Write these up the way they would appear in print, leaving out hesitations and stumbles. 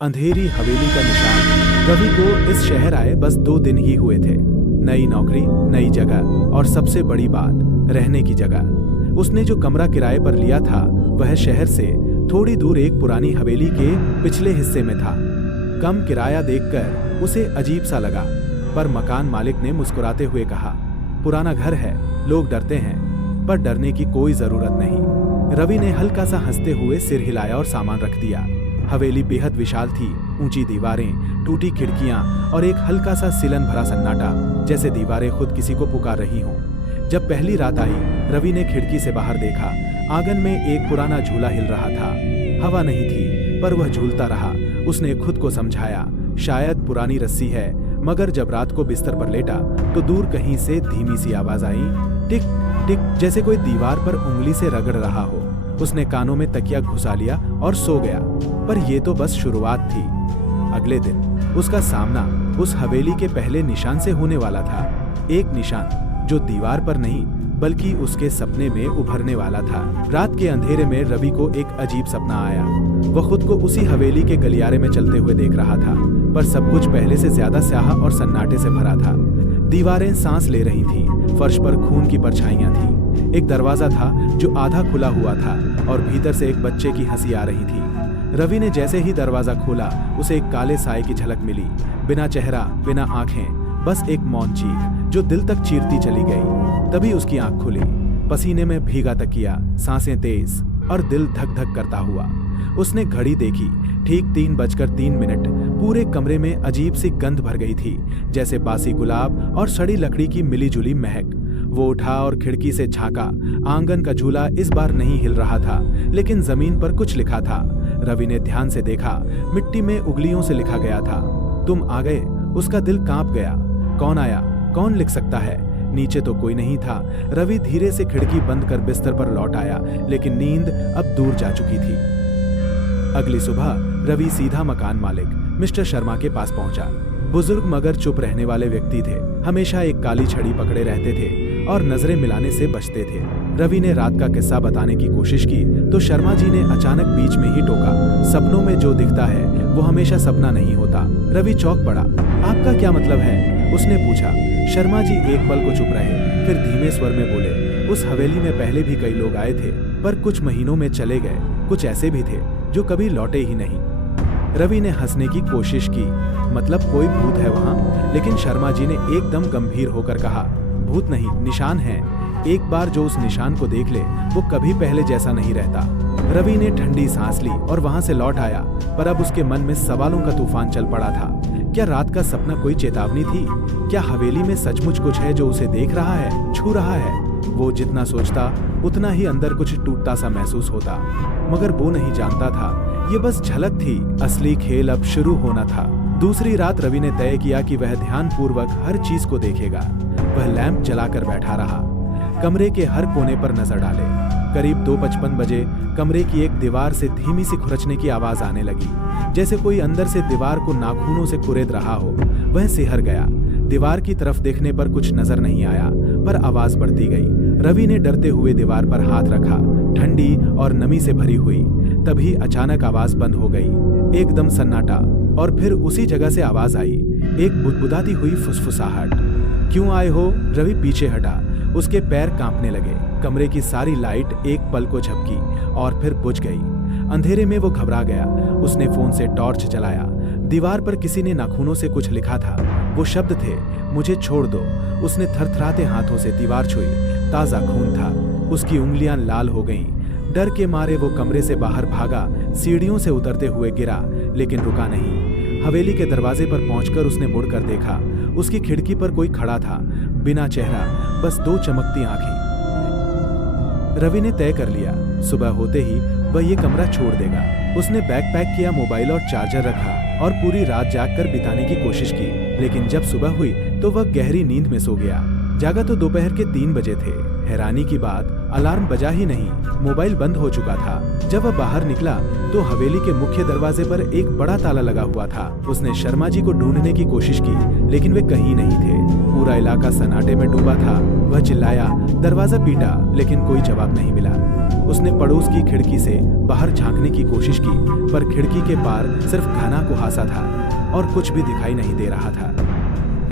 अंधेरी हवेली का निशान। रवि को इस शहर आए बस 2 दिन ही हुए थे। नई नौकरी, नई जगह और सबसे बड़ी बात, रहने की जगह। उसने जो कमरा किराए पर लिया था वह शहर से थोड़ी दूर एक पुरानी हवेली के पिछले हिस्से में था। कम किराया देखकर उसे अजीब सा लगा, पर मकान मालिक ने मुस्कुराते हुए कहा, पुराना घर है, लोग डरते हैं, पर डरने की कोई जरूरत नहीं। रवि ने हल्का सा हंसते हुए सिर हिलाया और सामान रख दिया। हवेली बेहद विशाल थी, ऊंची दीवारें, टूटी खिड़कियां और एक हल्का सा सिलन भरा सन्नाटा, जैसे दीवारें खुद किसी को पुकार रही हों। जब पहली रात आई, रवि ने खिड़की से बाहर देखा। आंगन में एक पुराना झूला हिल रहा था। हवा नहीं थी, पर वह झूलता रहा। उसने खुद को समझाया, शायद पुरानी रस्सी है। मगर जब रात को बिस्तर पर लेटा तो दूर कहीं से धीमी सी आवाज आई, टिक टिक, जैसे कोई दीवार पर उंगली से रगड़ रहा हो। उसने कानों में तकिया घुसा लिया और सो गया। पर यह तो बस शुरुआत थी। अगले दिन उसका सामना उस हवेली के पहले निशान से होने वाला था। एक निशान जो दीवार पर नहीं बल्कि उसके सपने में उभरने वाला था। रात के अंधेरे में रवि को एक अजीब सपना आया। वह खुद को उसी हवेली के गलियारे में चलते हुए देख रहा था, पर सब कुछ पहले से ज्यादा स्याह और सन्नाटे से भरा था। दीवारें सांस ले रही थीं, फर्श पर खून की परछाइयां थीं। एक दरवाजा था जो आधा खुला हुआ था और भीतर से एक बच्चे की हंसी आ रही थी। रवि ने जैसे ही दरवाजा खोला, उसे एक काले साए की झलक मिली। बिना चेहरा, बिना आंखें, बस एक मौन चीख जो दिल तक चीरती चली गई। तभी उसकी आंख खुली, पसीने में भीगा तकिया, सांसें तेज और दिल धक धक करता हुआ। उसने घड़ी देखी, ठीक 3:03। पूरे कमरे में अजीब सी गंध भर गई थी, जैसे बासी गुलाब और सड़ी लकड़ी की मिली-जुली महक। वो उठा और खिड़की से झांका। आंगन का झूला इस बार नहीं हिल रहा था, लेकिन जमीन पर कुछ लिखा था। रवि ने ध्यान से देखा, मिट्टी में उंगलियों से लिखा गया था, तुम आ गए। उसका दिल कांप गया। कौन आया? कौन लिख सकता है? नीचे तो कोई नहीं था। रवि धीरे से खिड़की बंद कर बिस्तर पर लौट आया, लेकिन नींद अब दूर जा चुकी थी। अगली सुबह रवि सीधा मकान मालिक मिस्टर शर्मा के पास पहुंचा। बुजुर्ग मगर चुप रहने वाले व्यक्ति थे। हमेशा एक काली छड़ी पकड़े रहते थे और नजरें मिलाने से बचते थे। रवि ने रात का किस्सा बताने की कोशिश की तो शर्मा जी ने अचानक बीच में ही टोका, सपनों में जो दिखता है वो हमेशा सपना नहीं होता। रवि चौंक पड़ा। आपका क्या मतलब है? उसने पूछा। शर्मा जी एक पल को चुप रहे, फिर धीमे स्वर में बोले, उस हवेली में पहले भी कई लोग आए थे, पर कुछ महीनों में चले गए। कुछ ऐसे भी थे जो कभी लौटे ही नहीं। रवि ने हंसने की कोशिश की, मतलब कोई भूत है वहां? लेकिन शर्मा जी ने एकदम गंभीर होकर कहा, भूत नहीं, निशान है। एक बार जो उस निशान को देख ले वो कभी पहले जैसा नहीं रहता। रवि ने ठंडी सांस ली और वहां से लौट आया, पर अब उसके मन में सवालों का तूफान चल पड़ा था। क्या रात का सपना कोई चेतावनी थी? क्या हवेली में सचमुच कुछ है जो उसे देख रहा है, छू रहा है? वो जितना सोचता उतना ही अंदर कुछ टूटता सा महसूस होता, मगर वो नहीं जानता था ये बस झलक थी। असली खेल अब शुरू होना था। दूसरी रात रवि ने तय किया कि वह ध्यानपूर्वक हर चीज को देखेगा। वह लैंप जलाकर बैठा रहा, कमरे के हर कोने पर नजर डाले। करीब 2:55 बजे कमरे की एक दीवार से धीमी सी खुरचने की आवाज आने लगी, जैसे कोई अंदर से दीवार को नाखूनों से कुरेद रहा हो। वह सिहर गया। दीवार की तरफ देखने पर कुछ नजर नहीं आया, पर आवाज बढ़ती गई। रवि ने डरते हुए दीवार पर हाथ रखा, ठंडी और नमी से भरी हुई। तभी अचानक आवाज बंद हो गई, एकदम सन्नाटा, और फिर उसी जगह से आवाज आई, एक बुदबुदाती हुई फुसफुसाहट। क्यों आए हो? रवि पीछे हटा। उसके पैर कांपने लगे। कमरे की सारी लाइट एक पल को झपकी और फिर बुझ गई। अंधेरे में वो घबरा गया। उसने फोन से टॉर्च जलाया। दीवार पर किसी ने नाखूनों से कुछ लिखा था। वो शब्द थे, मुझे छोड़ दो। उसने थरथराते हाथों से दीवार छुई। ताजा खून था। उसकी उंगलियां लाल हो गईं। डर के मारे वो कमरे से बाहर भागा, सीढ़ियों से उतरते हुए गिरा, लेकिन रुका नहीं। हवेली के दरवाजे पर पहुंचकर उसने मुड़कर देखा। उसकी खिड़की पर कोई खड़ा था, बिना चेहरा, बस 2 चमकती आंखें। रवि ने तय कर लिया, सुबह होते ही वह ये कमरा छोड़ देगा। उसने बैग पैक किया, मोबाइल और चार्जर रखा और पूरी रात जागकर बिताने की कोशिश की। लेकिन जब सुबह हुई तो वह गहरी नींद में सो गया। जागा तो दोपहर के 3 बजे थे। हैरानी की बात, अलार्म बजा ही नहीं, मोबाइल बंद हो चुका था। जब वह बाहर निकला तो हवेली के मुख्य दरवाजे पर एक बड़ा ताला लगा हुआ था। उसने शर्मा जी को ढूंढने की कोशिश की, लेकिन वे कहीं नहीं थे। पूरा इलाका सन्नाटे में डूबा था। वह चिल्लाया, दरवाजा पीटा, लेकिन कोई जवाब नहीं मिला। उसने पड़ोस की खिड़की से बाहर झांकने की कोशिश की, पर खिड़की के पार सिर्फ घना कुहासा था और कुछ भी दिखाई नहीं दे रहा था।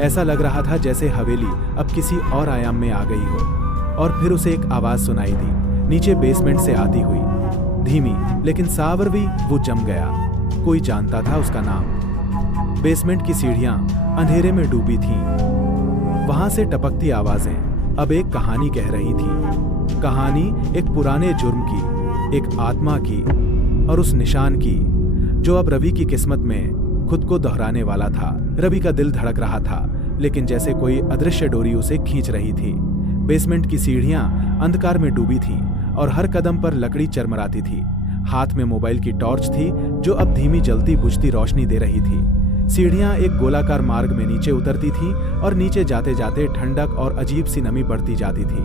ऐसा लग रहा था जैसे हवेली अब किसी और आयाम में आ गई हो। और फिर उसे एक आवाज सुनाई दी, नीचे बेसमेंट से आती हुई, धीमी लेकिन सावरवी। वो जम गया। कोई जानता था उसका नाम। बेसमेंट की सीढ़ियां अंधेरे में डूबी थीं। वहां से टपकती आवाजें अब एक कहानी कह रही थी। कहानी एक पुराने जुर्म की, एक आत्मा की और उस निशान की जो अब रवि की किस्मत में खुद को दोहराने वाला था। रवि का दिल धड़क रहा था, लेकिन जैसे कोई अदृश्य डोरी उसे खींच रही थी। बेसमेंट की सीढ़ियां अंधकार में डूबी थीं और हर कदम पर लकड़ी चरमराती थी। हाथ में मोबाइल की टॉर्च थी जो अब धीमी जलती बुझती रोशनी दे रही थी। सीढ़ियां एक गोलाकार मार्ग में नीचे उतरती थीं और नीचे जाते जाते ठंडक और अजीब सी नमी बढ़ती जाती थी।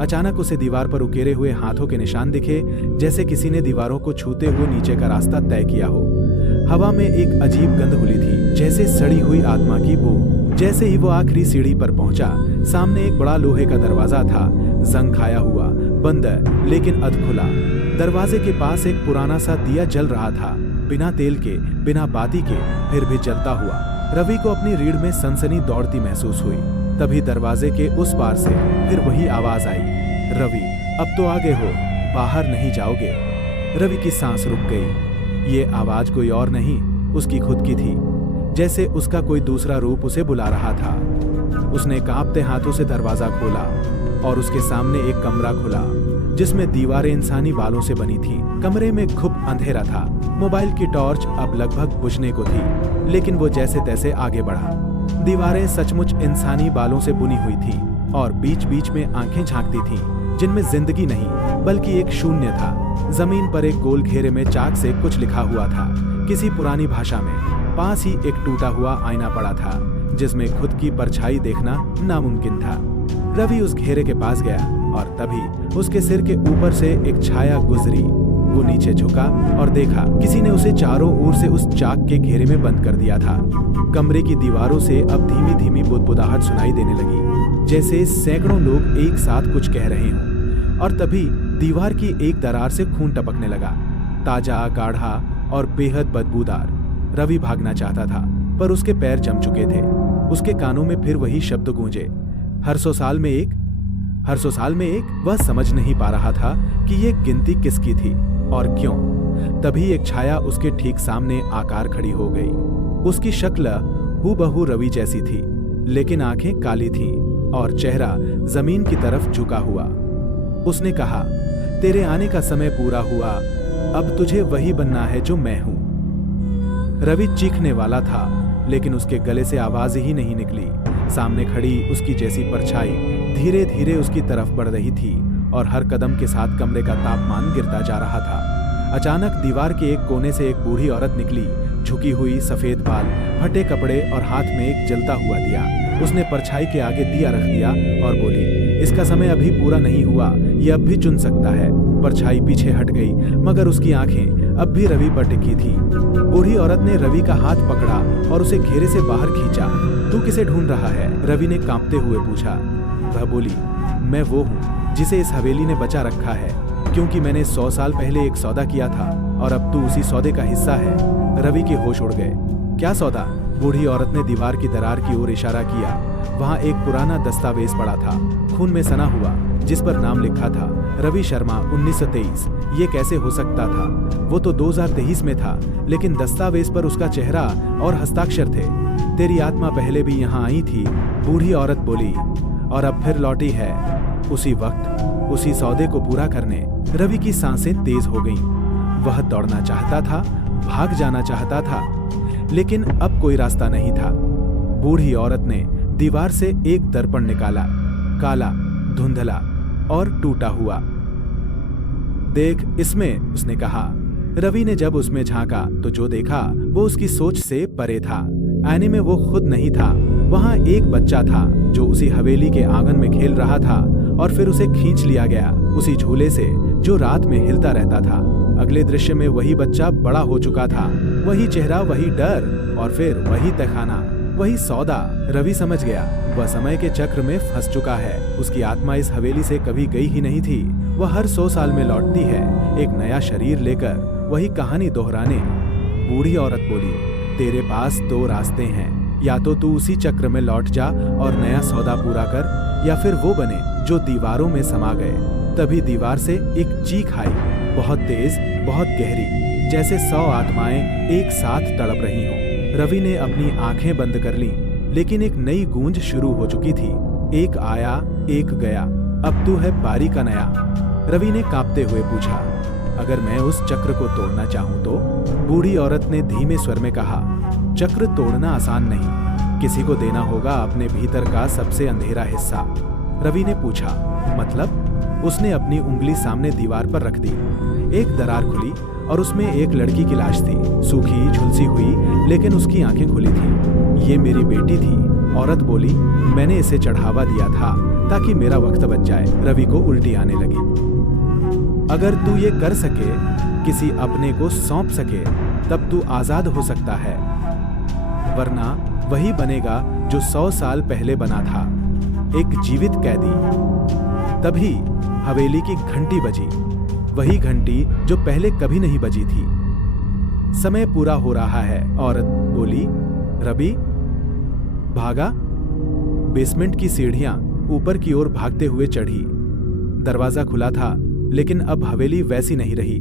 अचानक उसे दीवार पर उकेरे हुए हाथों के निशान दिखे, जैसे किसी ने दीवारों को छूते हुए नीचे का रास्ता तय किया हो। हवा में एक अजीब गंध घुली थी, जैसे सड़ी हुई आत्मा की बू। जैसे ही वो आखिरी सीढ़ी पर पहुंचा, सामने एक बड़ा लोहे का दरवाजा था, जंग खाया हुआ, बंद लेकिन अधखुला। दरवाजे के पास एक पुराना सा दिया जल रहा था, बिना तेल के, बिना बाती के, फिर भी जलता हुआ। रवि को अपनी रीढ़ में सनसनी दौड़ती महसूस हुई। तभी दरवाजे के उस पार से फिर वही आवाज आई, रवि अब तो आगे हो, बाहर नहीं जाओगे। रवि की सांस रुक गई। ये आवाज कोई और नहीं, उसकी खुद की थी, जैसे उसका कोई दूसरा रूप उसे बुला रहा था। उसने कांपते हाथों से दरवाजा खोला और उसके सामने एक कमरा खुला, जिसमें दीवारें इंसानी बालों से बनी थीं। कमरे में खूब अंधेरा था। मोबाइल की टॉर्च अब लगभग बुझने को थी, लेकिन वो जैसे तैसे आगे बढ़ा। दीवारें सचमुच इंसानी बालों से बुनी हुई थी और बीच बीच में आंखें झांकती थीं, जिनमें जिंदगी नहीं बल्कि एक शून्य था। जमीन पर एक गोल घेरे में चाक से कुछ लिखा हुआ था, किसी पुरानी भाषा में। पास ही एक टूटा हुआ आईना पड़ा था, जिसमें खुद की परछाई देखना नामुमकिन था। रवि उस घेरे के पास गया और तभी उसके सिर के ऊपर से एक छाया गुजरी। वो नीचे झुका और देखा, किसी ने उसे चारों ओर से उस चाक के घेरे में बंद कर दिया था। कमरे की दीवारों से अब धीमी धीमी बुदबुदाहट सुनाई देने लगी, जैसे सैकड़ों लोग एक साथ कुछ कह रहे हों। और तभी दीवार की एक दरार से खून टपकने लगा, ताजा, गाढ़ा और बेहद बदबूदार। रवि भागना चाहता था, पर उसके पैर जम चुके थे। उसके कानों में फिर वही शब्द गूंजे, हर 100 साल में एक, हर 100 साल में एक। वह समझ नहीं पा रहा था कि ये गिनती किसकी थी और क्यों। तभी एक छाया उसके ठीक सामने आकार खड़ी हो गई। उसकी शक्ल हूबहू रवि जैसी थी, लेकिन आंखें काली थीं और चेहरा जमीन की तरफ झुका हुआ। उसने कहा, तेरे आने का समय पूरा हुआ, अब तुझे वही बनना है जो मैं हूं। रवि चीखने वाला था, लेकिन उसके गले से आवाज ही नहीं निकली। सामने खड़ी उसकी जैसी परछाई धीरे धीरे उसकी तरफ बढ़ रही थी और हर कदम के साथ कमरे का तापमान गिरता जा रहा था। अचानक दीवार के एक कोने से एक बूढ़ी औरत निकली, झुकी हुई, सफेद बाल, फटे कपड़े और हाथ में एक जलता हुआ दिया। उसने परछाई के आगे दिया रख दिया और बोली, इसका समय अभी पूरा नहीं हुआ, ये अब भी चुन सकता है। परछाई पीछे हट गई, मगर उसकी आंखें अब भी रवि पर टिकी थी। बूढ़ी औरत ने रवि का हाथ पकड़ा और उसे घेरे से बाहर खींचा। तू किसे ढूंढ रहा है? रवि ने कांपते हुए पूछा। वह बोली, मैं वो हूँ जिसे इस हवेली ने बचा रखा है, क्योंकि मैंने 100 साल पहले एक सौदा किया था और अब तू उसी सौदे का हिस्सा है। रवि के होश उड़ गए। क्या सौदा? बूढ़ी औरत ने दीवार की दरार की ओर इशारा किया। वहां एक पुराना दस्तावेज पड़ा था, खून में सना हुआ, जिस पर नाम लिखा था रवि शर्मा 1923। ये कैसे हो सकता था? वो तो 2023 में था, लेकिन दस्तावेज पर उसका चेहरा और हस्ताक्षर थे। तेरी आत्मा पहले भी यहाँ आई थी, बूढ़ी औरत बोली, और अब फिर लौटी है, उसी वक्त, उसी सौदे को पूरा करने। रवि की सांसें तेज हो गईं। वह दौड़ना चाहता था, भाग जाना चाहता था, लेकिन अब कोई रास्ता नहीं था। बूढ़ी औरत ने दीवार से एक दर्पण निकाला, काला, धुंधला और टूटा हुआ। देख इसमें, उसने कहा। रवि ने जब उसमें झांका तो जो देखा वो उसकी सोच से परे था। आईने में वो खुद नहीं था, वहां एक बच्चा था जो उसी हवेली के आंगन में खेल रहा था और फिर उसे खींच लिया गया। उसी झूले से जो रात में हिलता रहता था। अगले दृश्य में वही बच्चा बड़ा हो चुका था, वही चेहरा, वही डर, और फिर वही तहखाना, वही सौदा। रवि समझ गया वह समय के चक्र में फंस चुका है। उसकी आत्मा इस हवेली से कभी गई ही नहीं थी। वह हर 100 साल में लौटती है, एक नया शरीर लेकर, वही कहानी दोहराने। बूढ़ी औरत बोली, तेरे पास 2 रास्ते हैं, या तो तू उसी चक्र में लौट जा और नया सौदा पूरा कर, या फिर वो बने जो दीवारों में समा गए। तभी दीवार से एक चीख आई, बहुत तेज, बहुत गहरी, जैसे 100 आत्माएं एक साथ तड़प रही हों। रवि ने अपनी आंखें बंद कर लीं, लेकिन एक नई गूंज शुरू हो चुकी थी। एक आया, एक गया, अब तू है बारी का नया। रवि ने कांपते हुए पूछा, अगर मैं उस चक्र को तोड़ना चाहूं तो? बूढ़ी औरत ने धीमे स्वर में कहा, चक्र तोड़ना आसान नहीं, किसी को देना होगा अपने भीतर का सबसे अंधेरा हिस्सा। रवि ने पूछा, मतलब? उसने अपनी उंगली सामने दीवार पर रख दी। एक दरार खुली और उसमें एक लड़की की लाश थी, सूखी, झुलसी हुई, लेकिन उसकी आंखें खुली थी। ये मेरी बेटी थी, औरत बोली। मैंने इसे चढ़ावा दिया था ताकि मेरा वक्त बच जाए। रवि को उल्टी आने लगी। अगर तू ये कर सके, किसी अपने को सौंप सके, तब तू आजाद हो सकता है, वरना वही बनेगा जो 100 साल पहले बना था, एक जीवित कैदी। तभी हवेली की घंटी बजी, वही घंटी जो पहले कभी नहीं बजी थी। समय पूरा हो रहा है, औरत बोली। रवि भागा। बेसमेंट की सीढ़ियां ऊपर की ओर भागते हुए चढ़ी। दरवाजा खुला था, लेकिन अब हवेली वैसी नहीं रही।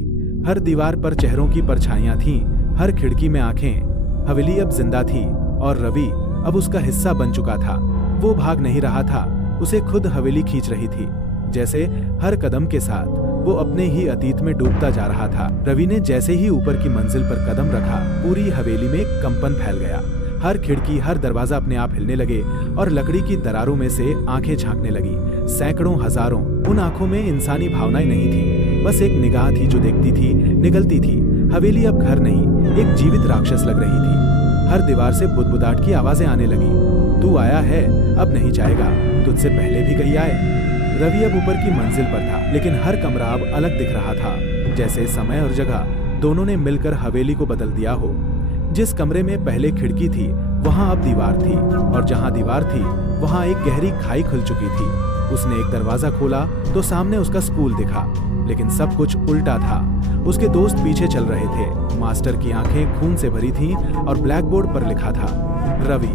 हर दीवार पर चेहरों की परछाइयां थीं, हर खिड़की में आंखें। हवेली अब जिंदा थी और रवि अब उसका हिस्सा बन चुका था। वो भाग नहीं रहा था, उसे खुद हवेली खींच रही थी। जैसे हर कदम के साथ वो अपने ही अतीत में डूबता जा रहा था। रवि ने जैसे ही ऊपर की मंजिल पर कदम रखा, पूरी हवेली में कंपन फैल गया। हर खिड़की, हर दरवाजा अपने आप हिलने लगे और लकड़ी की दरारों में से आंखें झांकने लगी। सैकड़ों, हजारों। उन आंखों में इंसानी भावनाएं नहीं थी, बस एक निगाह थी जो देखती थी, निगलती थी। हवेली अब घर नहीं, एक जीवित राक्षस लग रही थी। हर दीवार से बुदबुदाहट की आवाजें आने लगी। तू आया है, अब नहीं जाएगा, तुझसे पहले भी कहीं आए। रवि अब ऊपर की मंजिल पर था, लेकिन हर कमरा अब अलग दिख रहा था, जैसे समय और जगह दोनों ने मिलकर हवेली को बदल दिया हो। जिस कमरे में पहले खिड़की थी, वहां अब दीवार थी, और जहां दीवार थी, वहां एक गहरी खाई खुल चुकी थी। उसने एक दरवाजा खोला तो सामने उसका स्कूल दिखा, लेकिन सब कुछ उल्टा था। उसके दोस्त पीछे चल रहे थे। मास्टर की आंखें खून से भरी थीं और ब्लैक बोर्ड पर लिखा था, रवि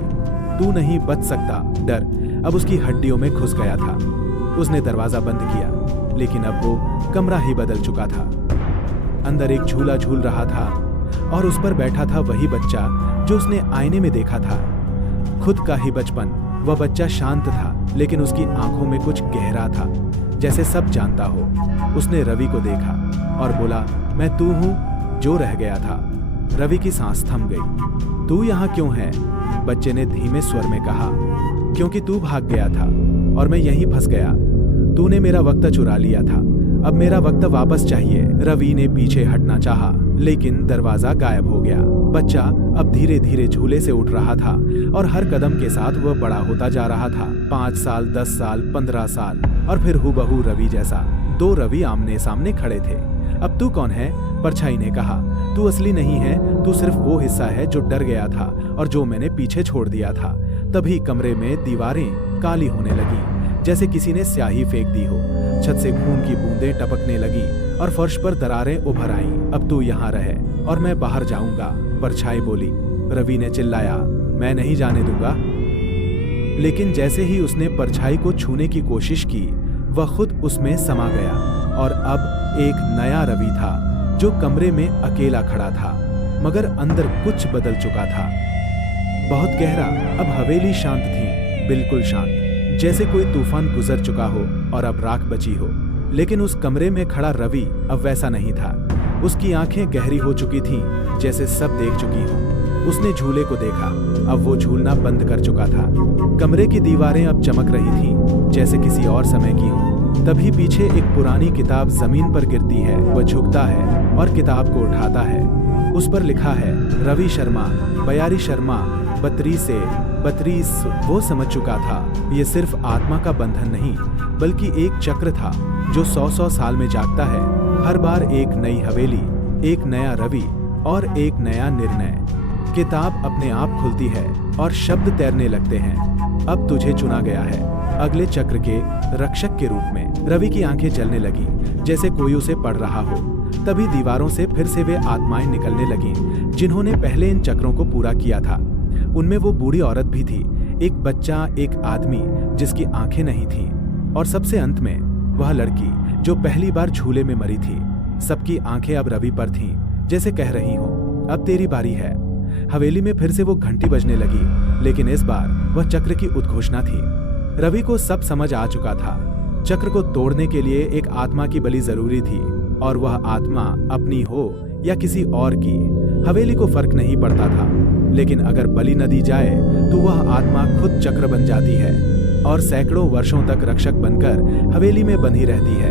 तू नहीं बच सकता। डर अब उसकी हड्डियों में घुस गया था। उसने दरवाजा बंद किया, लेकिन अब वो कमरा ही बदल चुका था। अंदर एक झूला झूल रहा था और उस पर बैठा था वही बच्चा जो उसने आईने में देखा था। खुद का ही बचपन। वह बच्चा शांत था, लेकिन उसकी आंखों में कुछ गहरा था, जैसे सब जानता हो। उसने रवि को देखा और बोला, मैं तू हूं जो रह गया था। रवि की सांस थम गई। तू यहाँ क्यों है? बच्चे ने धीमे स्वर में कहा, क्योंकि तू भाग गया था और मैं यहीं फंस गया। तूने मेरा वक्त चुरा लिया था, अब मेरा वक्त वापस चाहिए। रवि ने पीछे हटना चाहा, लेकिन दरवाजा गायब हो गया। बच्चा अब धीरे धीरे झूले से उठ रहा था और हर कदम के साथ वह बड़ा होता जा रहा था। 5 साल, 10 साल, 15 साल, और फिर हूबहू रवि जैसा। 2 रवि आमने सामने खड़े थे। अब तू कौन है? परछाई ने कहा, तू असली नहीं है, तू सिर्फ वो हिस्सा है जो डर गया था और जो मैंने पीछे छोड़ दिया था। तभी कमरे में दीवारें काली होने लगी, जैसे किसी ने स्याही फेंक दी हो। छत से खून की बूंदें टपकने लगी और फर्श पर दरारें उभर आईं। अब तू यहाँ रहे और मैं बाहर जाऊंगा, परछाई बोली। रवि ने चिल्लाया, मैं नहीं जाने दूंगा। लेकिन जैसे ही उसने परछाई को छूने की कोशिश की, वह खुद उसमें समा गया और अब एक नया रवि था जो कमरे में अकेला खड़ा था, मगर अंदर कुछ बदल चुका था। बहुत गहरा। अब हवेली शांत थी, बिल्कुल शांत, जैसे कोई तूफान गुजर चुका हो और अब राख बची हो। लेकिन उस कमरे में खड़ा रवि अब वैसा नहीं था। उसकी आंखें गहरी हो चुकी थीं, जैसे सब देख चुकी हों। उसने झूले को देखा, अब वो झूलना बंद कर चुका था। कमरे की दीवारें अब चमक रही थीं, जैसे किसी और समय की हो। तभी पीछे एक पुरानी किताब जमीन पर गिरती है। वह झुकता है और किताब को उठाता है। उस पर लिखा है, रवि शर्मा, बयारी शर्मा, 32 से 32। वो समझ चुका था, ये सिर्फ आत्मा का बंधन नहीं, बल्कि एक चक्र था जो 100-100 साल में जागता है। हर बार एक नई हवेली, एक नया रवि और एक नया निर्णय। किताब अपने आप खुलती है और शब्द तैरने लगते हैं। अब तुझे चुना गया है अगले चक्र के रक्षक के रूप में। रवि की आंखें जलने लगी, जैसे कोई उसे पढ़ रहा हो। तभी दीवारों से फिर से वे आत्माएं निकलने लगीं, जिन्होंने पहले इन चक्रों को पूरा किया था। उनमें वो बूढ़ी औरत भी थी, एक बच्चा, एक आदमी जिसकी आंखें नहीं थीं, और सबसे अंत में वह लड़की जो पहली बार झूले में मरी थी। सबकी आंखें अब रवि पर थीं, जैसे कह रही हों, अब तेरी बारी है। हवेली में फिर से वो घंटी बजने लगी, लेकिन इस बार वह चक्र की उद्घोषणा थी। रवि को सब समझ आ चुका था। चक्र को तोड़ने के लिए एक आत्मा की बलि जरूरी थी, और वह आत्मा अपनी हो या किसी और की, हवेली को फर्क नहीं पड़ता था। लेकिन अगर बलि न दी जाए तो वह आत्मा खुद चक्र बन जाती है और सैकड़ों वर्षों तक रक्षक बनकर हवेली में बंधी रहती है।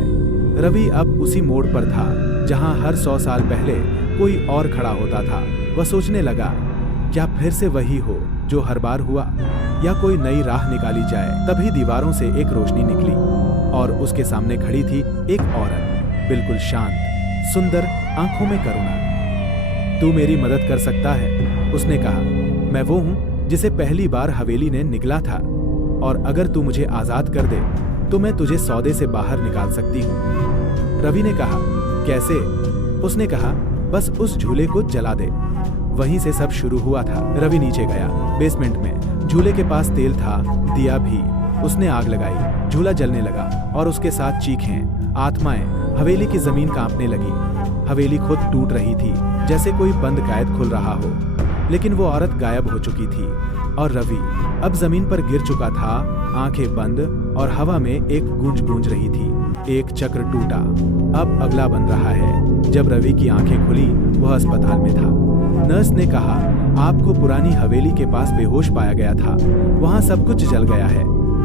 रवि अब उसी मोड़ पर था जहां हर 100 साल पहले कोई और खड़ा होता था। वह सोचने लगा, क्या फिर से वही हो जो हर बार हुआ, या कोई नई राह निकाली जाए। तभी दीवारों से एक रोशनी निकली और उसके सामने खड़ी थी एक औरत, बिल्कुल शांत, सुंदर, आंखों में करुणा। तू मेरी मदद कर सकता है, उसने कहा। मैं वो हूँ जिसे पहली बार हवेली ने निकला था, और अगर तू मुझे आजाद कर दे तो मैं तुझे सौदे से बाहर निकाल सकती हूँ। रवि ने कहा, कैसे? उसने कहा, बस उस झूले को जला दे। वहीं से सब शुरू हुआ था। रवि नीचे गया, बेसमेंट में झूले के पास तेल था, दिया भी। उसने आग लगाई, झूला जलने लगा और उसके साथ चीखें, आत्माएं। हवेली की जमीन कांपने लगी। हवेली खुद टूट रही थी, जैसे कोई बंद कायद खुल रहा हो। लेकिन वो औरत गायब हो चुकी थी और रवि अब जमीन पर गिर चुका था, आंखें बंद, और हवा में एक गूंज गूंज रही थी। एक चक्र टूटा, अब अगला बन रहा है। जब रवि की आंखें खुली, वह अस्पताल में था। नर्स ने कहा, आपको पुरानी हवेली के पास बेहोश पाया गया था, वहां सब कुछ जल गया है।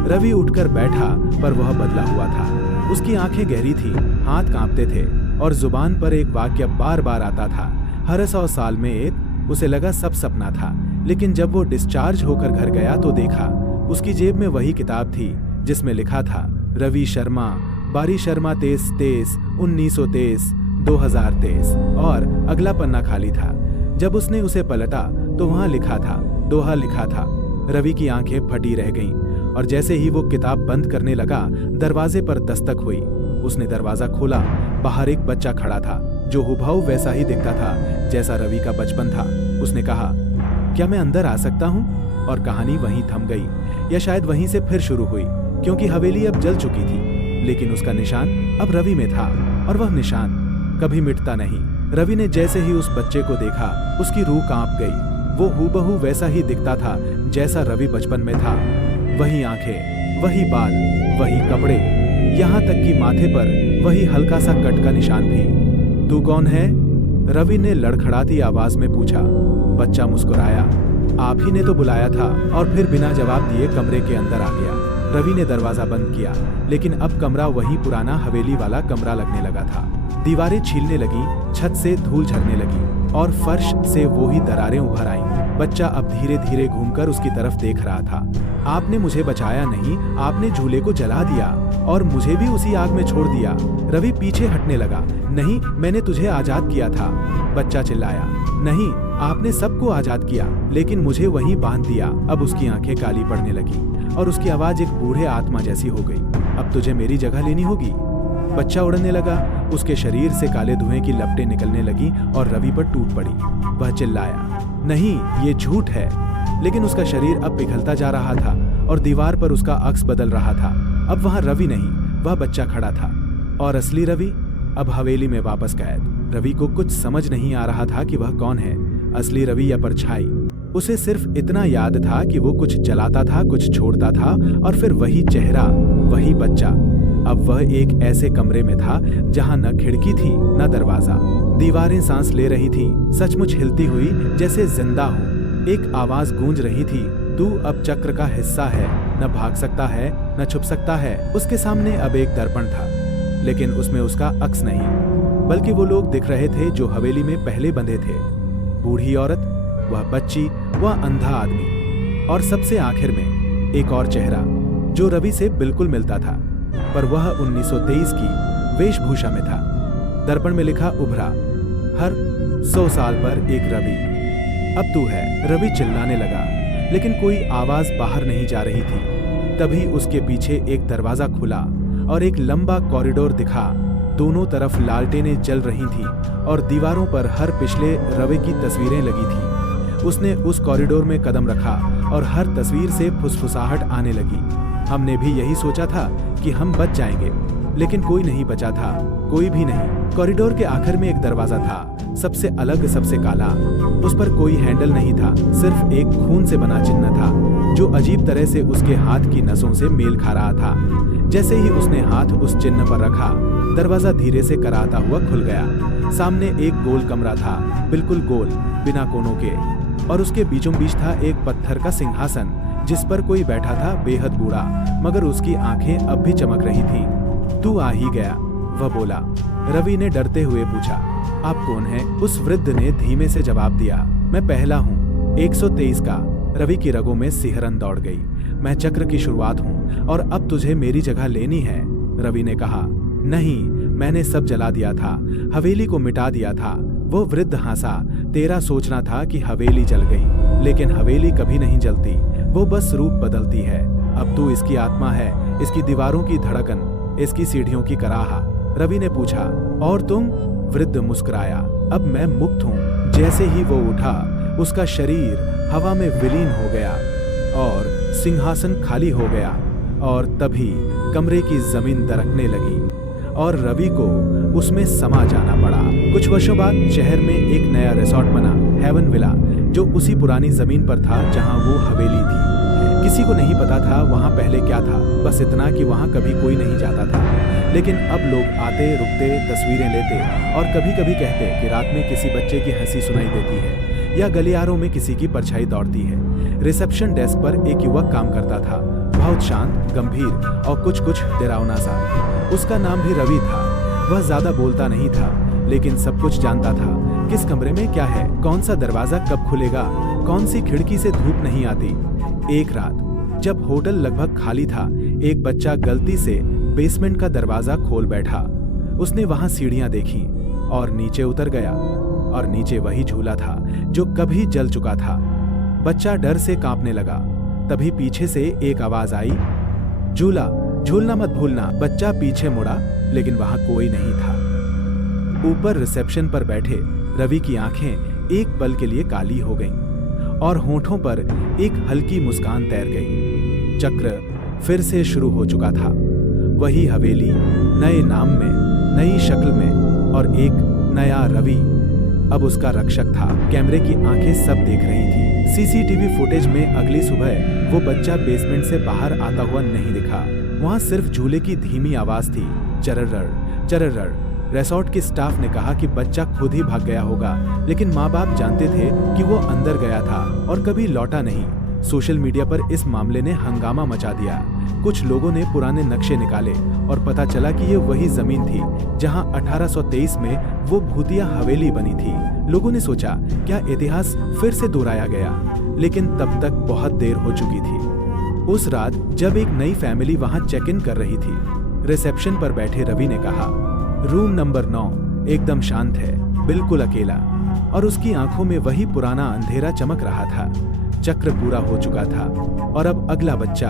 रवि उठकर बैठा, पर वह बदला हुआ था। उसकी आंखें गहरी थी, हाथ कांपते थे, और जुबान पर एक वाक्य बार बार आता था, हर 100 साल में एक। उसे लगा सब सपना था, लेकिन जब वो डिस्चार्ज होकर घर गया तो देखा उसकी जेब में वही किताब थी जिसमें लिखा था, रवि शर्मा, बारी शर्मा 23-23, 1923, 2023, और अगला पन्ना खाली था। जब उसने उसे पलटा तो वहां लिखा था, दोहा लिखा था। रवि की आंखें फटी रह गईं, और जैसे ही वो किताब बंद करने लगा, दरवाजे पर दस्तक हुई। उसने दरवाजा खोला। बाहर एक बच्चा खड़ा था, जो हुबहू वैसा ही दिखता था जैसा रवि का बचपन था। उसने कहा, क्या मैं अंदर आ सकता हूँ? और कहानी वहीं थम गई, या शायद वहीं से फिर शुरू हुई, क्योंकि हवेली अब जल चुकी थी। लेकिन उसका निशान अब रवि में था, और वह निशान कभी मिटता नहीं। रवि ने जैसे ही उस बच्चे को देखा, उसकी रूह कांप गई। वो हुबहू वैसा ही दिखता था जैसा रवि बचपन में था। वही आंखें, वही बाल, वही कपड़े, यहाँ तक कि माथे पर वही हल्का सा कट का निशान भी। तू कौन है? रवि ने लड़खड़ाती आवाज में पूछा। बच्चा मुस्कुराया। आप ही ने तो बुलाया था, और फिर बिना जवाब दिए कमरे के अंदर आ गया। रवि ने दरवाजा बंद किया, लेकिन अब कमरा वही पुराना हवेली वाला कमरा लगने लगा था। दीवारें छीलने लगी, छत से धूल झरने लगी, और फर्श से वो ही दरारें उभर आईं। बच्चा अब धीरे धीरे घूमकर उसकी तरफ देख रहा था। आपने मुझे बचाया नहीं, आपने झूले को जला दिया और मुझे भी उसी आग में छोड़ दिया। रवि पीछे हटने लगा। नहीं, मैंने तुझे आजाद किया था। बच्चा चिल्लाया। नहीं, आपने सबको आजाद किया, लेकिन मुझे वहीं बांध दिया। अब उसकी आंखें काली पड़ने लगी और उसकी आवाज एक बूढ़े आत्मा जैसी हो गई। अब तुझे मेरी जगह लेनी होगी। बच्चा उड़ने लगा। उसके शरीर से काले धुएं की लपटें निकलने लगी और रवि पर टूट पड़ी। वह चिल्लाया, नहीं, ये झूठ है। लेकिन उसका शरीर अब पिघलता जा रहा था और दीवार पर उसका अक्स बदल रहा था। अब वहां रवि नहीं, वह बच्चा खड़ा था, और असली रवि अब हवेली में वापस कैद। रवि को कुछ समझ नहीं आ रहा था कि वह कौन है, असली रवि या परछाई। उसे सिर्फ इतना याद था कि वो कुछ जलाता था, कुछ छोड़ता था, और फिर वही चेहरा, वही बच्चा। अब वह एक ऐसे कमरे में था जहां न खिड़की थी न दरवाजा। दीवारें सांस ले रही थी, सचमुच हिलती हुई, जैसे जिंदा हो। एक आवाज गूंज रही थी, तू अब चक्र का हिस्सा है, न भाग सकता है, न छुप सकता है। उसके सामने अब एक दर्पण था, लेकिन उसमें उसका अक्स नहीं, बल्कि वो लोग दिख रहे थे जो हवेली में पहले बंधे थे। बूढ़ी औरत, वह बच्ची, वह अंधा आदमी, और सबसे आखिर में एक और चेहरा जो रवि से बिल्कुल मिलता था। पर वह 1923 की वेशभूषा में था। दर्पण में लिखा उभरा, हर 100 साल पर एक रवि। अब तू है, रवि चिल्लाने लगा, लेकिन कोई आवाज बाहर नहीं जा रही थी। तभी उसके पीछे एक दरवाजा खुला और एक लंबा कॉरिडोर दिखा। दोनों तरफ लालटेनें जल रही थीं और दीवारों पर हर पिछले रवि की तस्वीरें लगी थीं। उसने उस कॉरिडोर में कदम रखा और हर तस्वीर से फुसफुसाहट आने लगी। हमने भी यही सोचा था कि हम बच जाएंगे, लेकिन कोई नहीं बचा था, कोई भी नहीं। कॉरिडोर के आखिर में एक दरवाजा था, सबसे अलग, सबसे काला। उस पर कोई हैंडल नहीं था, सिर्फ एक खून से बना चिन्ह था, जो अजीब तरह से उसके हाथ की नसों से मेल खा रहा था। जैसे ही उसने हाथ उस चिन्ह पर रखा, दरवाजा धीरे से कराता हुआ खुल गया। सामने एक गोल कमरा था, बिल्कुल गोल, बिना कोनों के, और उसके बीचों बीच था एक पत्थर का सिंहासन, जिस पर कोई बैठा था, बेहद बूढ़ा, मगर उसकी आंखें अब भी चमक रही थीं। तू आ ही गया, वह बोला। रवि ने डरते हुए पूछा, आप कौन हैं? उस वृद्ध ने धीमे से जवाब दिया, मैं पहला हूँ, 123 का। रवि की रगों में सिहरन दौड़ गई। मैं चक्र की शुरुआत हूँ और अब तुझे मेरी जगह लेनी है, रवि ने कहा। नहीं, मैंने सब जला दिया था, हवेली को मिटा दिया था। वो वृद्ध हंसा। तेरा सोचना था कि हवेली जल गई, लेकिन हवेली कभी नहीं जलती, वो बस रूप बदलती है। अब तू इसकी आत्मा है, इसकी दीवारों की धड़कन, इसकी सीढ़ियों की कराह। रवि ने पूछा, और तुम? वृद्ध मुस्कुराया, अब मैं मुक्त हूँ। जैसे ही वो उठा, उसका शरीर हवा में विलीन हो गया और सिंहासन खाली हो गया, और तभी कमरे की जमीन दरकने लगी और रवि को उसमें समा जाना पड़ा। कुछ वर्षों बाद शहर में एक नया रिसोर्ट बना, हेवन विला, जो उसी पुरानी जमीन पर था जहां वो हवेली थी। किसी को नहीं पता था वहां पहले क्या था, बस इतना कि वहां कभी कोई नहीं जाता था। लेकिन अब लोग आते, रुकते, तस्वीरें लेते और कभी कभी कहते कि रात में किसी बच्चे की हंसी सुनाई देती है या गलियारों में किसी की परछाई दौड़ती है। रिसेप्शन डेस्क पर एक युवक काम करता था, बहुत शांत, गंभीर और कुछ कुछ डरावना सा। उसका नाम भी रवि था। वह ज्यादा बोलता नहीं था, लेकिन सब कुछ जानता था। किस कमरे में क्या है, कौन सा दरवाजा कब खुलेगा, कौन सी खिड़की से धूप नहीं आती। एक रात जब होटल लगभग खाली था, एक बच्चा गलती से बेसमेंट का दरवाजा खोल बैठा। उसने वहां सीढ़ियां देखी और नीचे उतर गया, और नीचे वही झूला था जो कभी जल चुका था। बच्चा डर से कांपने लगा। तभी पीछे से एक आवाज आई, झूला झूलना मत भूलना। बच्चा पीछे मुड़ा, लेकिन वहां कोई नहीं था। ऊपर रिसेप्शन पर बैठे रवि की आंखें एक पल के लिए काली हो गईं और होठों पर एक हल्की मुस्कान तैर गई। चक्र फिर से शुरू हो चुका था। वही हवेली, नए नाम में, नई शक्ल में, और एक नया रवि अब उसका रक्षक था। कैमरे की आंखें सब देख रही थी। सीसीटीवी फुटेज में अगली सुबह वो बच्चा बेसमेंट से बाहर आता हुआ नहीं दिखा। वहां सिर्फ झूले की धीमी आवाज थी, चरर चरर। रिसोर्ट के स्टाफ ने कहा कि बच्चा खुद ही भाग गया होगा, लेकिन माँ बाप जानते थे कि वो अंदर गया था और कभी लौटा नहीं। सोशल मीडिया पर इस मामले ने हंगामा मचा दिया। कुछ लोगों ने पुराने नक्शे निकाले और पता चला कि ये वही जमीन थी जहां 1823 में वो भूतिया हवेली बनी थी। लोगों ने सोचा क्या इतिहास फिर से दोहराया गया, लेकिन तब तक बहुत देर हो चुकी थी। उस रात जब एक नई फैमिली वहां चेक इन कर रही थी, रिसेप्शन पर बैठे रवि ने कहा, रूम नंबर 9 एकदम शांत है, बिल्कुल अकेला, और उसकी आंखों में वही पुराना अंधेरा चमक रहा था। चक्र पूरा हो चुका था और अब अगला बच्चा,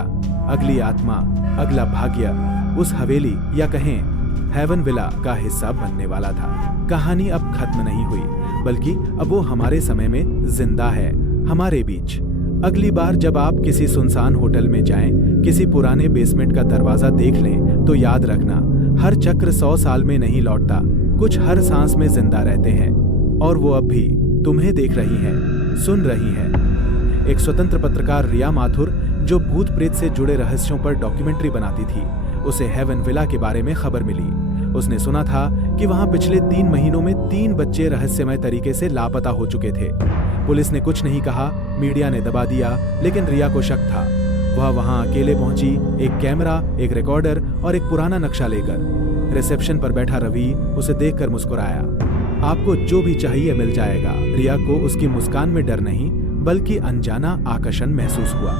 अगली आत्मा, अगला भाग्य उस हवेली या कहें हेवन विला का हिस्सा बनने वाला था। कहानी अब खत्म नहीं हुई, बल्कि अब वो हमारे समय में जिंदा है, हमारे बीच। अगली बार जब आप किसी सुनसान होटल में जाएं, किसी पुराने बेसमेंट का दरवाजा देख लें, तो याद रखना, हर चक्र 100 साल में नहीं लौटता, कुछ हर सांस में जिंदा रहते हैं, और वो अब भी तुम्हें देख रही हैं, सुन रही हैं। एक स्वतंत्र पत्रकार रिया माथुर, जो भूत प्रेत से जुड़े रहस्यों पर डॉक्यूमेंट्री बनाती थी, उसे हेवन विला के बारे में खबर मिली। उसने सुना था कि वहां पिछले 3 महीनों में 3 बच्चे रहस्यमय तरीके से लापता हो चुके थे। पुलिस ने कुछ नहीं कहा, मीडिया ने दबा दिया, लेकिन रिया को शक था। वह वहां अकेले पहुंची, एक कैमरा, एक रिकॉर्डर और एक पुराना नक्शा लेकर। रिसेप्शन पर बैठा रवि उसे देखकर मुस्कुराया। आपको जो भी चाहिए मिल जाएगा। रिया को उसकी मुस्कान में डर नहीं, बल्कि अनजाना आकर्षण महसूस हुआ।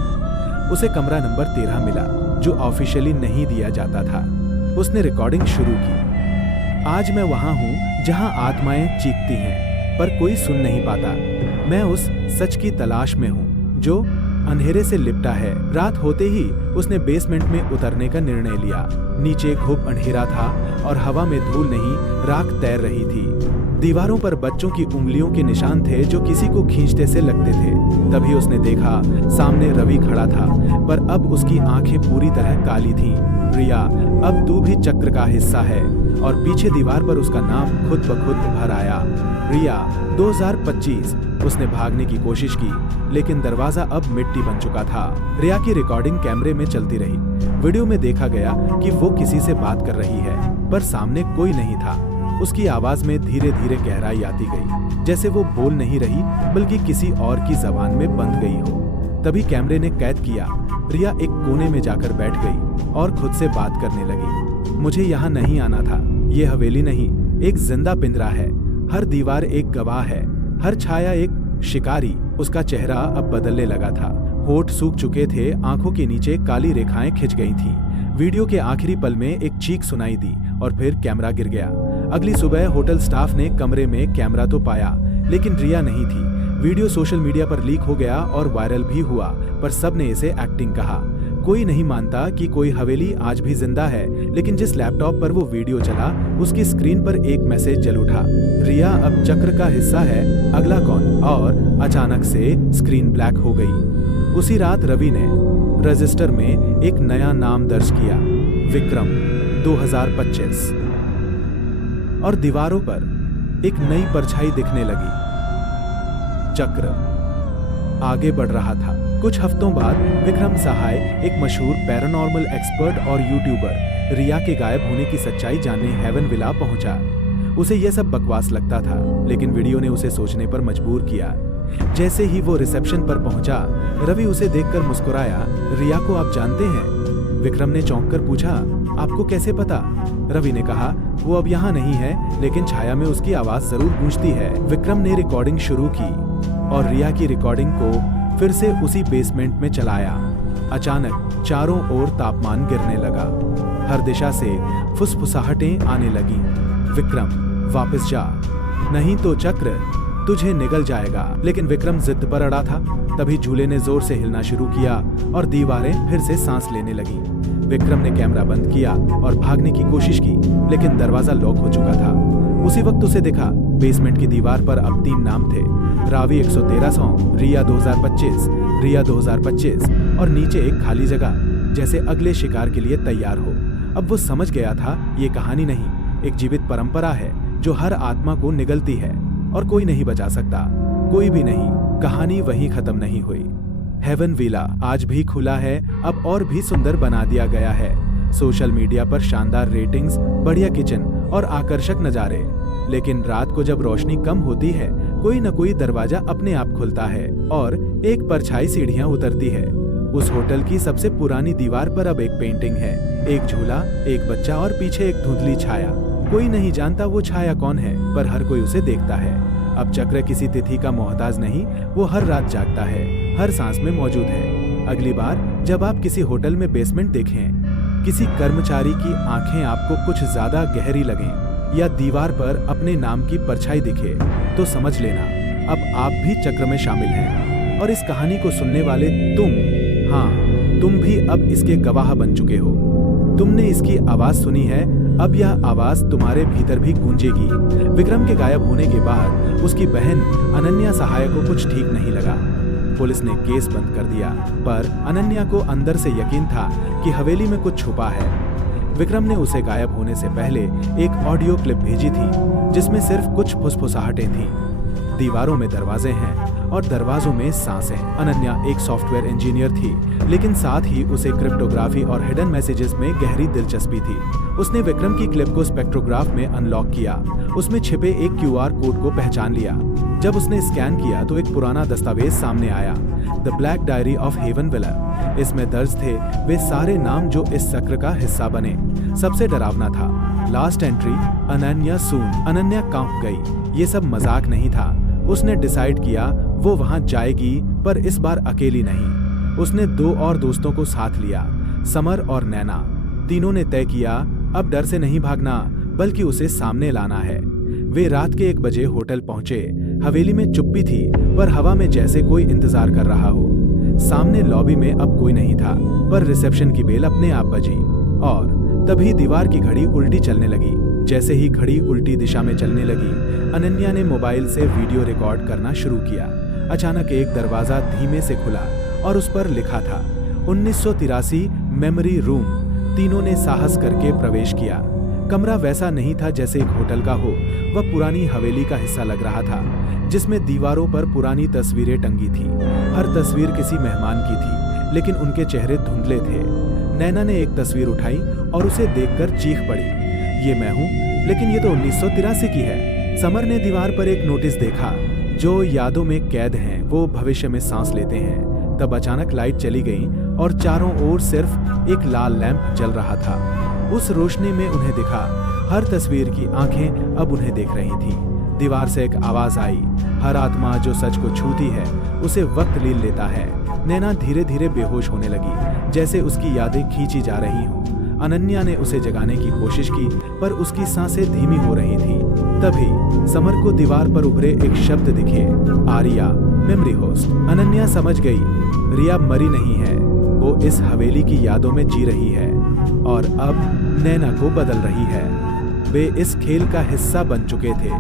उसे कमरा नंबर 13 मिला, जो ऑफिशियली नहीं दिया जाता था। उसने रिकॉर्डिंग शुरू की। आज मैं वहां हूं जहां आत्माएं चीखती हैं पर कोई सुन नहीं पाता। मैं उस सच की तलाश में हूं जो अंधेरे से लिपटा है। रात होते ही उसने बेसमेंट में उतरने का निर्णय लिया। नीचे खूब अंधेरा था और हवा में धूल नहीं, राख तैर रही थी। दीवारों पर बच्चों की उंगलियों के निशान थे जो किसी को खींचते से लगते थे। तभी उसने देखा सामने रवि खड़ा था, पर अब उसकी आंखें पूरी तरह काली थीं। रिया, अब तू भी चक्र का हिस्सा है। और पीछे दीवार पर उसका नाम खुद ब खुद उभर आया। रिया 2025। उसने भागने की कोशिश की, लेकिन दरवाजा अब मिट्टी बन चुका था। रिया की रिकॉर्डिंग कैमरे में चलती रही। वीडियो में देखा गया कि वो किसी से बात कर रही है, पर सामने कोई नहीं था। उसकी आवाज में धीरे धीरे गहराई आती गई, जैसे वो बोल नहीं रही बल्कि किसी और की जबान में बंध गई हो। तभी कैमरे ने कैद किया। रिया एक कोने में जाकर बैठ गई और खुद से बात करने लगी। मुझे यहाँ नहीं आना था। ये हवेली नहीं, एक जिंदा पिंजरा है। हर दीवार एक गवाह है, हर छाया एक शिकारी। उसका चेहरा अब बदलने लगा था। होठ सूख चुके थे, आंखों के नीचे काली रेखाएं खिंच गई थीं। वीडियो के आखिरी पल में एक चीख सुनाई दी और फिर कैमरा गिर गया। अगली सुबह होटल स्टाफ ने कमरे में कैमरा तो पाया, लेकिन रिया नहीं थी। वीडियो सोशल मीडिया पर लीक हो गया और वायरल भी हुआ, पर सबने इसे एक्टिंग कहा। कोई नहीं मानता कि कोई हवेली आज भी जिंदा है, लेकिन जिस लैपटॉप पर वो वीडियो चला उसकी स्क्रीन पर एक मैसेज जल उठा, रिया अब चक्र का हिस्सा है, अगला कौन? और अचानक से स्क्रीन ब्लैक हो गई। उसी रात रवि ने रजिस्टर में एक नया नाम दर्ज किया, विक्रम 2025। और दीवारों पर एक नई परछाई दिखने लगी। चक्र आगे बढ़ रहा था। कुछ हफ्तों बाद विक्रम सहाय, एक मशहूर पैरानॉर्मल एक्सपर्ट और यूट्यूबर, रिया के गायब होने की सच्चाई जानने हेवन विला पहुंचा। उसे यह सब बकवास लगता था, लेकिन वीडियो ने उसे सोचने पर मजबूर किया। जैसे ही वो रिसेप्शन पर पहुंचा, रवि उसे देखकर मुस्कुराया। रिया को आप जानते हैं? विक्रम ने चौंक कर पूछा, आपको कैसे पता? रवि ने कहा, वो अब यहाँ नहीं है, लेकिन छाया में उसकी आवाज जरूर गूंजती है। विक्रम ने रिकॉर्डिंग शुरू की और रिया की रिकॉर्डिंग को फिर से उसी बेसमेंट में चलाया। अचानक चारों ओर तापमान गिरने लगा। हर दिशा से फुसफुसाहटें आने लगी। विक्रम, वापस जा, नहीं तो चक्र तुझे निगल जाएगा। लेकिन विक्रम जिद पर अड़ा था। तभी झूले ने जोर से हिलना शुरू किया और दीवारें फिर से सांस लेने लगी। विक्रम ने कैमरा बंद किया और भागने की कोशिश की, लेकिन दरवाजा लॉक हो चुका था। उसी वक्त उसे दिखा, बेसमेंट की दीवार पर अब 3 नाम थे, रावी 11300, रिया 2025, रिया 2025 और नीचे एक खाली जगह, जैसे अगले शिकार के लिए तैयार हो। अब वो समझ गया था, ये कहानी नहीं, एक जीवित परंपरा है जो हर आत्मा को निगलती है और कोई नहीं बचा सकता, कोई भी नहीं। कहानी वहीं खत्म नहीं हुई। हेवन विला आज भी खुला है, अब और भी सुंदर बना दिया गया है। सोशल मीडिया पर शानदार रेटिंग्स, बढ़िया किचन और आकर्षक नज़ारे। लेकिन रात को जब रोशनी कम होती है, कोई न कोई दरवाजा अपने आप खुलता है और एक परछाई सीढ़ियां उतरती है। उस होटल की सबसे पुरानी दीवार पर अब एक पेंटिंग है, एक झूला, एक बच्चा और पीछे एक धुंधली छाया। कोई नहीं जानता वो छाया कौन है, पर हर कोई उसे देखता है। अब चक्र किसी तिथि का मोहताज नहीं, वो हर रात जागता है, हर सांस में मौजूद है। अगली बार जब आप किसी होटल में बेसमेंट देखें, किसी कर्मचारी की आंखें आपको कुछ ज्यादा गहरी लगें या दीवार पर अपने नाम की परछाई दिखे, तो समझ लेना अब आप भी चक्र में शामिल हैं। और इस कहानी को सुनने वाले तुम, हाँ, तुम भी अब इसके गवाह बन चुके हो। तुमने इसकी आवाज सुनी है, अब यह आवाज तुम्हारे भीतर भी गूंजेगी। विक्रम के गायब होने के बाद उसकी बहन अनन्या सहाय को कुछ ठीक नहीं लगा। पुलिस ने केस बंद कर दिया, पर अनन्या को अंदर से यकीन था कि हवेली में कुछ छुपा है। विक्रम ने उसे गायब होने से पहले एक ऑडियो क्लिप भेजी थी, जिसमें सिर्फ कुछ फुसफुसाहटें थीं। दीवारों में दरवाजे हैं और दरवाजों में सांसें। अनन्या एक सॉफ्टवेयर इंजीनियर थी, लेकिन साथ ही उसे क्रिप्टोग्राफी और हिडन मैसेजेस में गहरी दिलचस्पी थी। उसने विक्रम की क्लिप को स्पेक्ट्रोग्राफ में अनलॉक किया, उसमें छिपे एक QR कोड को पहचान लिया। जब उसने स्कैन किया तो एक पुराना दस्तावेज सामने आया, the black diary of haven villa. इसमें दर्ज थे वे सारे नाम जो इस चक्र का हिस्सा बने। सबसे डरावना था लास्ट एंट्री, अनन्या सून। अनन्या कांप गई। ये सब मजाक नहीं था। उसने डिसाइड किया वो वहां जाएगी, पर इस बार अकेली नहीं। उसने 2 और दोस्तों को साथ लिया। समर और नैना तीनों ने तय किया अब डर से नहीं भागना बल्कि उसे सामने लाना है। वे रात के 1 बजे होटल पहुंचे। हवेली में चुप्पी थी पर हवा में जैसे कोई इंतजार कर रहा हो। सामने लॉबी में अब कोई नहीं था पर रिसेप्शन की बेल अपने आप बजी और तभी दीवार की घड़ी उल्टी चलने लगी। जैसे ही घड़ी उल्टी दिशा में चलने लगी, अनन्या ने मोबाइल से वीडियो रिकॉर्ड करना शुरू किया। अचानक एक दरवाजा धीमे से खुला और उस पर लिखा था 1983 मेमोरी रूम। तीनों ने साहस करके प्रवेश किया। कमरा वैसा नहीं था जैसे एक होटल का हो, वह पुरानी हवेली का हिस्सा लग रहा था जिसमें दीवारों पर पुरानी तस्वीरें टंगी थी। हर तस्वीर किसी मेहमान की थी लेकिन उनके चेहरे धुंधले थे। नैना ने एक तस्वीर उठाई और उसे देखकर चीख पड़ी, ये मैं हूँ, लेकिन ये तो 1983 की है। समर ने दीवार पर एक नोटिस देखा, जो यादों में कैद हैं वो भविष्य में सांस लेते हैं। तब अचानक लाइट चली गई और चारों ओर सिर्फ एक लाल लैंप जल रहा था। उस रोशनी में उन्हें दिखा, हर तस्वीर की आंखें अब उन्हें देख रही थीं। दीवार से एक आवाज आई, हर आत्मा जो सच को छूती है उसे वक्त लील लेता है। नैना धीरे धीरे बेहोश होने लगी, जैसे उसकी यादें खींची जा रही हों। अनन्या ने उसे जगाने की कोशिश की पर उसकी सांसें धीमी हो रही थीं। तभी समर को दीवार पर उभरे एक शब्द दिखे, आर्या, मेमोरी होस्ट। अनन्या समझ गई, रिया मरी नहीं है, वो इस हवेली की यादों में जी रही है और अब नैना को बदल रही है। वे इस खेल का हिस्सा बन चुके थे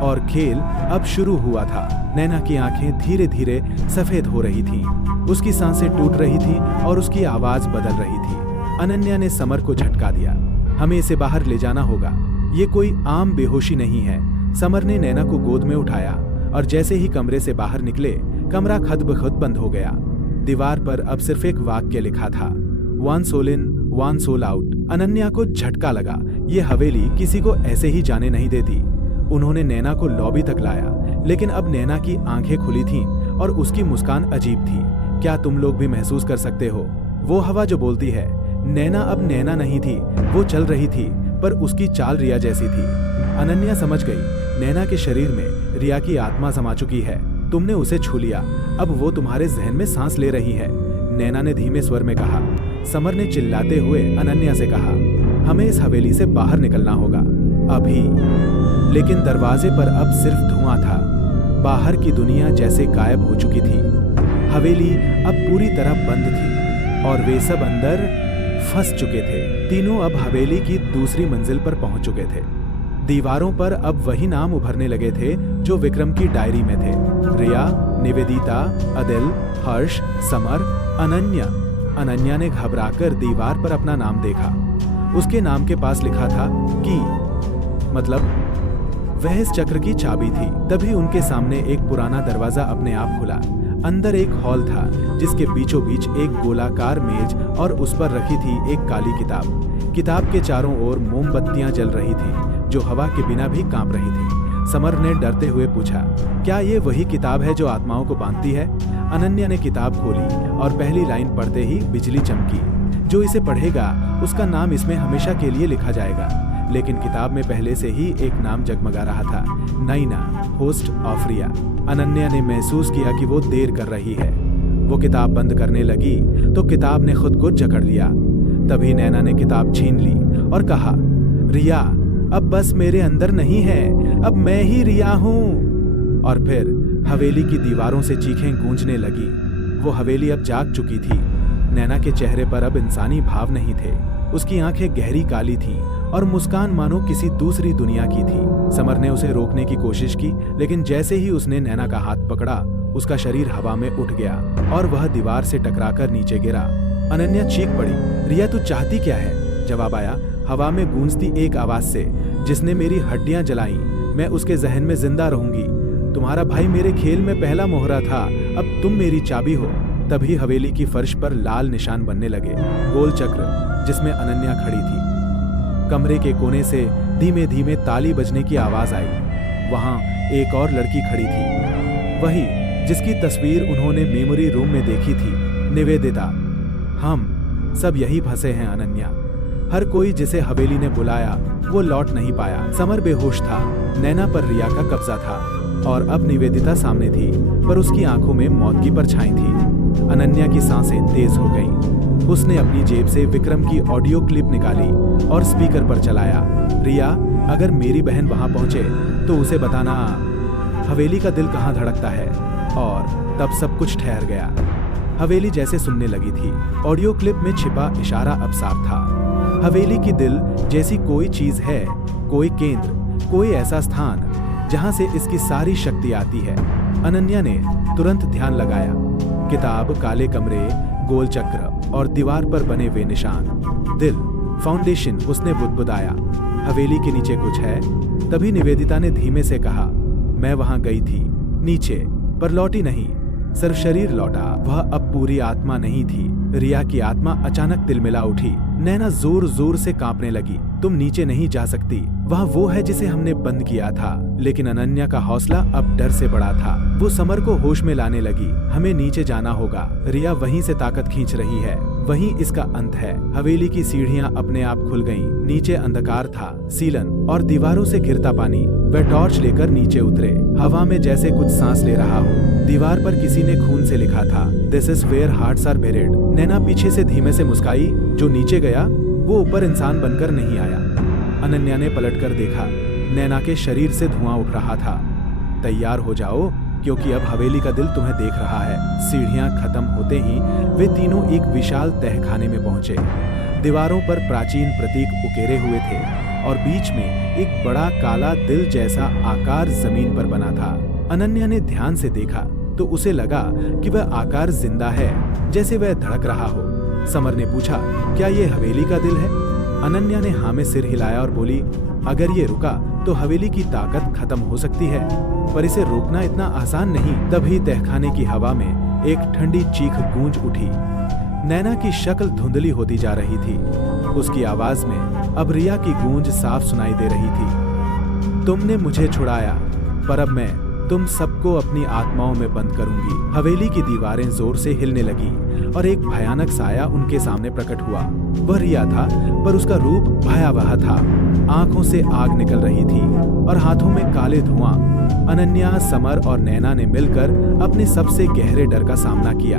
और खेल अब शुरू हुआ था। नैना की आंखें धीरे धीरे सफेद हो रही थीं, उसकी सांसें टूट रही थीं और उसकी आवाज बदल रही थी। अनन्या ने समर को झटका दिया, हमें इसे बाहर ले जाना होगा, ये कोई आम बेहोशी नहीं है। समर ने नैना को गोद में उठाया और जैसे ही कमरे से बाहर निकले, कमरा खुद ब खुद बंद हो गया। दीवार पर अब सिर्फ एक वाक्य लिखा था, 1 soul in 1 soul out. Ananya को झटका लगा, ये हवेली किसी को ऐसे ही जाने नहीं देती। उन्होंने नैना को लॉबी तक लाया, लेकिन अब नैना की आंखें खुली थीं और उसकी मुस्कान अजीब थी। क्या तुम लोग भी महसूस कर सकते हो? वो हवा जो बोलती है। नैना अब नैना नहीं थी, वो चल रही थी पर उसकी चाल रिया जैसी थी। अनन्या समझ गई, नैना के शरीर में रिया की आत्मा समा चुकी है। तुमने उसे छू लिया, अब वो तुम्हारे जहन में सांस ले रही है, नैना ने धीमे स्वर में कहा। समर ने चिल्लाते हुए अनन्या से कहा, हमें इस हवेली से बाहर निकलना होगा अभी। लेकिन दरवाजे पर अब सिर्फ धुआं था। बाहर की दुनिया जैसे गायब हो चुकी थी। हवेली अब पूरी तरह बंद थी और वे सब अंदर फंस चुके थे। तीनों अब हवेली की दूसरी मंजिल पर पहुंच चुके थे। दीवारों पर अब वही नाम उभरने लगे थे जो विक्रम की डायरी में थे, रिया, निवेदिता, अदिल, हर्ष, समर, अनन्या। अनन्या ने घबराकर दीवार पर अपना नाम देखा। उसके नाम के पास लिखा था की, मतलब वह इस चक्र की चाबी थी। तभी उनके सामने एक पुराना दरवाजा अपने आप खुला। अंदर एक हॉल था जिसके बीचों बीच एक गोलाकार मेज और उस पर रखी थी एक काली किताब। किताब के चारों ओर मोमबत्तियां जल रही थीं, जो हवा के बिना भी कांप रही थीं। समर ने डरते हुए पूछा, क्या ये वही किताब है जो आत्माओं को बांधती है? अनन्या ने किताब खोली और पहली लाइन पढ़ते ही बिजली चमकी। जो इसे पढ़ेगा उसका नाम इसमें हमेशा के लिए लिखा जाएगा। लेकिन किताब में पहले से ही एक नाम जगमगा रहा था, नैना, होस्ट ऑफ रिया। अनन्या ने महसूस किया कि वो देर कर रही है। वो किताब बंद करने लगी तो किताब ने खुद को जकड़ लिया। तभी नैना ने किताब छीन ली और कहा, रिया अब बस मेरे अंदर नहीं है, अब मैं ही रिया हूँ। और फिर हवेली की दीवारों से चीखें गूंजने लगी। वो हवेली अब जाग चुकी थी। नैना के चेहरे पर अब इंसानी भाव नहीं थे। उसकी आंखें गहरी काली थीं और मुस्कान मानो किसी दूसरी दुनिया की थी। समर ने उसे रोकने की कोशिश की, लेकिन जैसे ही उसने नैना का हाथ पकड़ा, उसका शरीर हवा में उठ गया और वह दीवार से टकराकर नीचे गिरा। अनन्या चीख पड़ी, रिया तू चाहती क्या है? जवाब आया हवा में गूंजती एक आवाज से, जिसने मेरी हड्डियां जलाई, मैं उसके जहन में जिंदा रहूंगी। तुम्हारा भाई मेरे खेल में पहला मोहरा था, अब तुम मेरी चाबी हो। तभी हवेली की फर्श पर लाल निशान बनने लगे, गोल चक्र जिसमें अनन्या खड़ी थी। कमरे के कोने से धीमे धीमे ताली बजने की आवाज आई। वहां एक और लड़की खड़ी थी, वही जिसकी तस्वीर उन्होंने मेमोरी रूम में देखी थी, निवेदिता। हम सब यही फंसे हैं अनन्या। हर कोई जिसे हवेली ने बुलाया वो लौट नहीं पाया। समर बेहोश था, नैना पर रिया का कब्जा था और अब निवेदिता सामने थी, पर उसकी आंखों में मौत की परछाई थी। अनन्या की सांसें तेज हो गईं। उसने अपनी जेब से विक्रम की ऑडियो क्लिप निकाली और स्पीकर पर चलाया। रिया, अगर मेरी बहन वहां पहुंचे तो उसे बताना हवेली का दिल कहाँ धड़कता है। और तब सब कुछ ठहर गया। हवेली जैसे सुनने लगी थी। ऑडियो क्लिप में छिपा इशारा अब साफ था। हवेली की दिल जैसी कोई चीज है, कोई केंद्र, कोई ऐसा स्थान जहां से इसकी सारी शक्ति आती है। अनन्या ने तुरंत ध्यान लगाया। किताब, काले कमरे, गोल चक्र और दीवार पर बने वे निशान। दिल, फाउंडेशन, उसने बुदबुदाया। हवेली के नीचे कुछ है। तभी निवेदिता ने धीमे से कहा, मैं वहां गई थी नीचे, पर लौटी नहीं, सिर्फ शरीर लौटा। वह अब पूरी आत्मा नहीं थी। रिया की आत्मा अचानक तिलमिला उठी। नैना जोर जोर से कांपने लगी। तुम नीचे नहीं जा सकती, वह वो है जिसे हमने बंद किया था। लेकिन अनन्या का हौसला अब डर से बड़ा था। वो समर को होश में लाने लगी। हमें नीचे जाना होगा। रिया वहीं से ताकत खींच रही है, वहीं इसका अंत है। हवेली की सीढ़ियां अपने आप खुल गईं। नीचे अंधकार था, सीलन और दीवारों से गिरता पानी। वह टॉर्च लेकर नीचे उतरे। हवा में जैसे कुछ सांस ले रहा हो। दीवार पर किसी ने खून से लिखा था, this is where hearts are buried. Naina पीछे से धीमे से मुस्काई। जो नीचे गया वो ऊपर इंसान बनकर नहीं आया। अनन्या ने पलटकर देखा। नैना के शरीर से धुआं उठ रहा था। तैयार हो जाओ, क्योंकि अब हवेली का दिल तुम्हें देख रहा है। सीढ़ियां खत्म होते ही वे तीनों एक विशाल तहखाने में पहुंचे। दीवारों पर प्राचीन प्रतीक उकेरे हुए थे और बीच में एक बड़ा काला दिल जैसा आकार जमीन पर बना था। अनन्या ने ध्यान से देखा तो उसे लगा कि वह आकार जिंदा है, जैसे वह धड़क रहा हो। समर ने पूछा, क्या ये हवेली का दिल है? अनन्या ने हाँ में सिर हिलाया और बोली, अगर ये रुका तो हवेली की ताकत खत्म हो सकती है, पर इसे रोकना इतना आसान नहीं। तभी तहखाने की हवा में एक ठंडी चीख गूंज उठी। नैना की शक्ल धुंधली होती जा रही थी। उसकी आवाज में अब रिया की गूंज साफ सुनाई दे रही थी। तुमने मुझे छुड़ाया, पर अब मैं तुम सबको अपनी आत्माओं में बंद करूंगी। हवेली की दीवारें जोर से हिलने लगी और एक भयानक साया उनके सामने प्रकट हुआ। वह रिया था, पर उसका रूप भयावह था। आंखों से आग निकल रही थी और हाथों में काले धुआं। अनन्या, समर और नैना ने मिलकर अपने सबसे गहरे डर का सामना किया।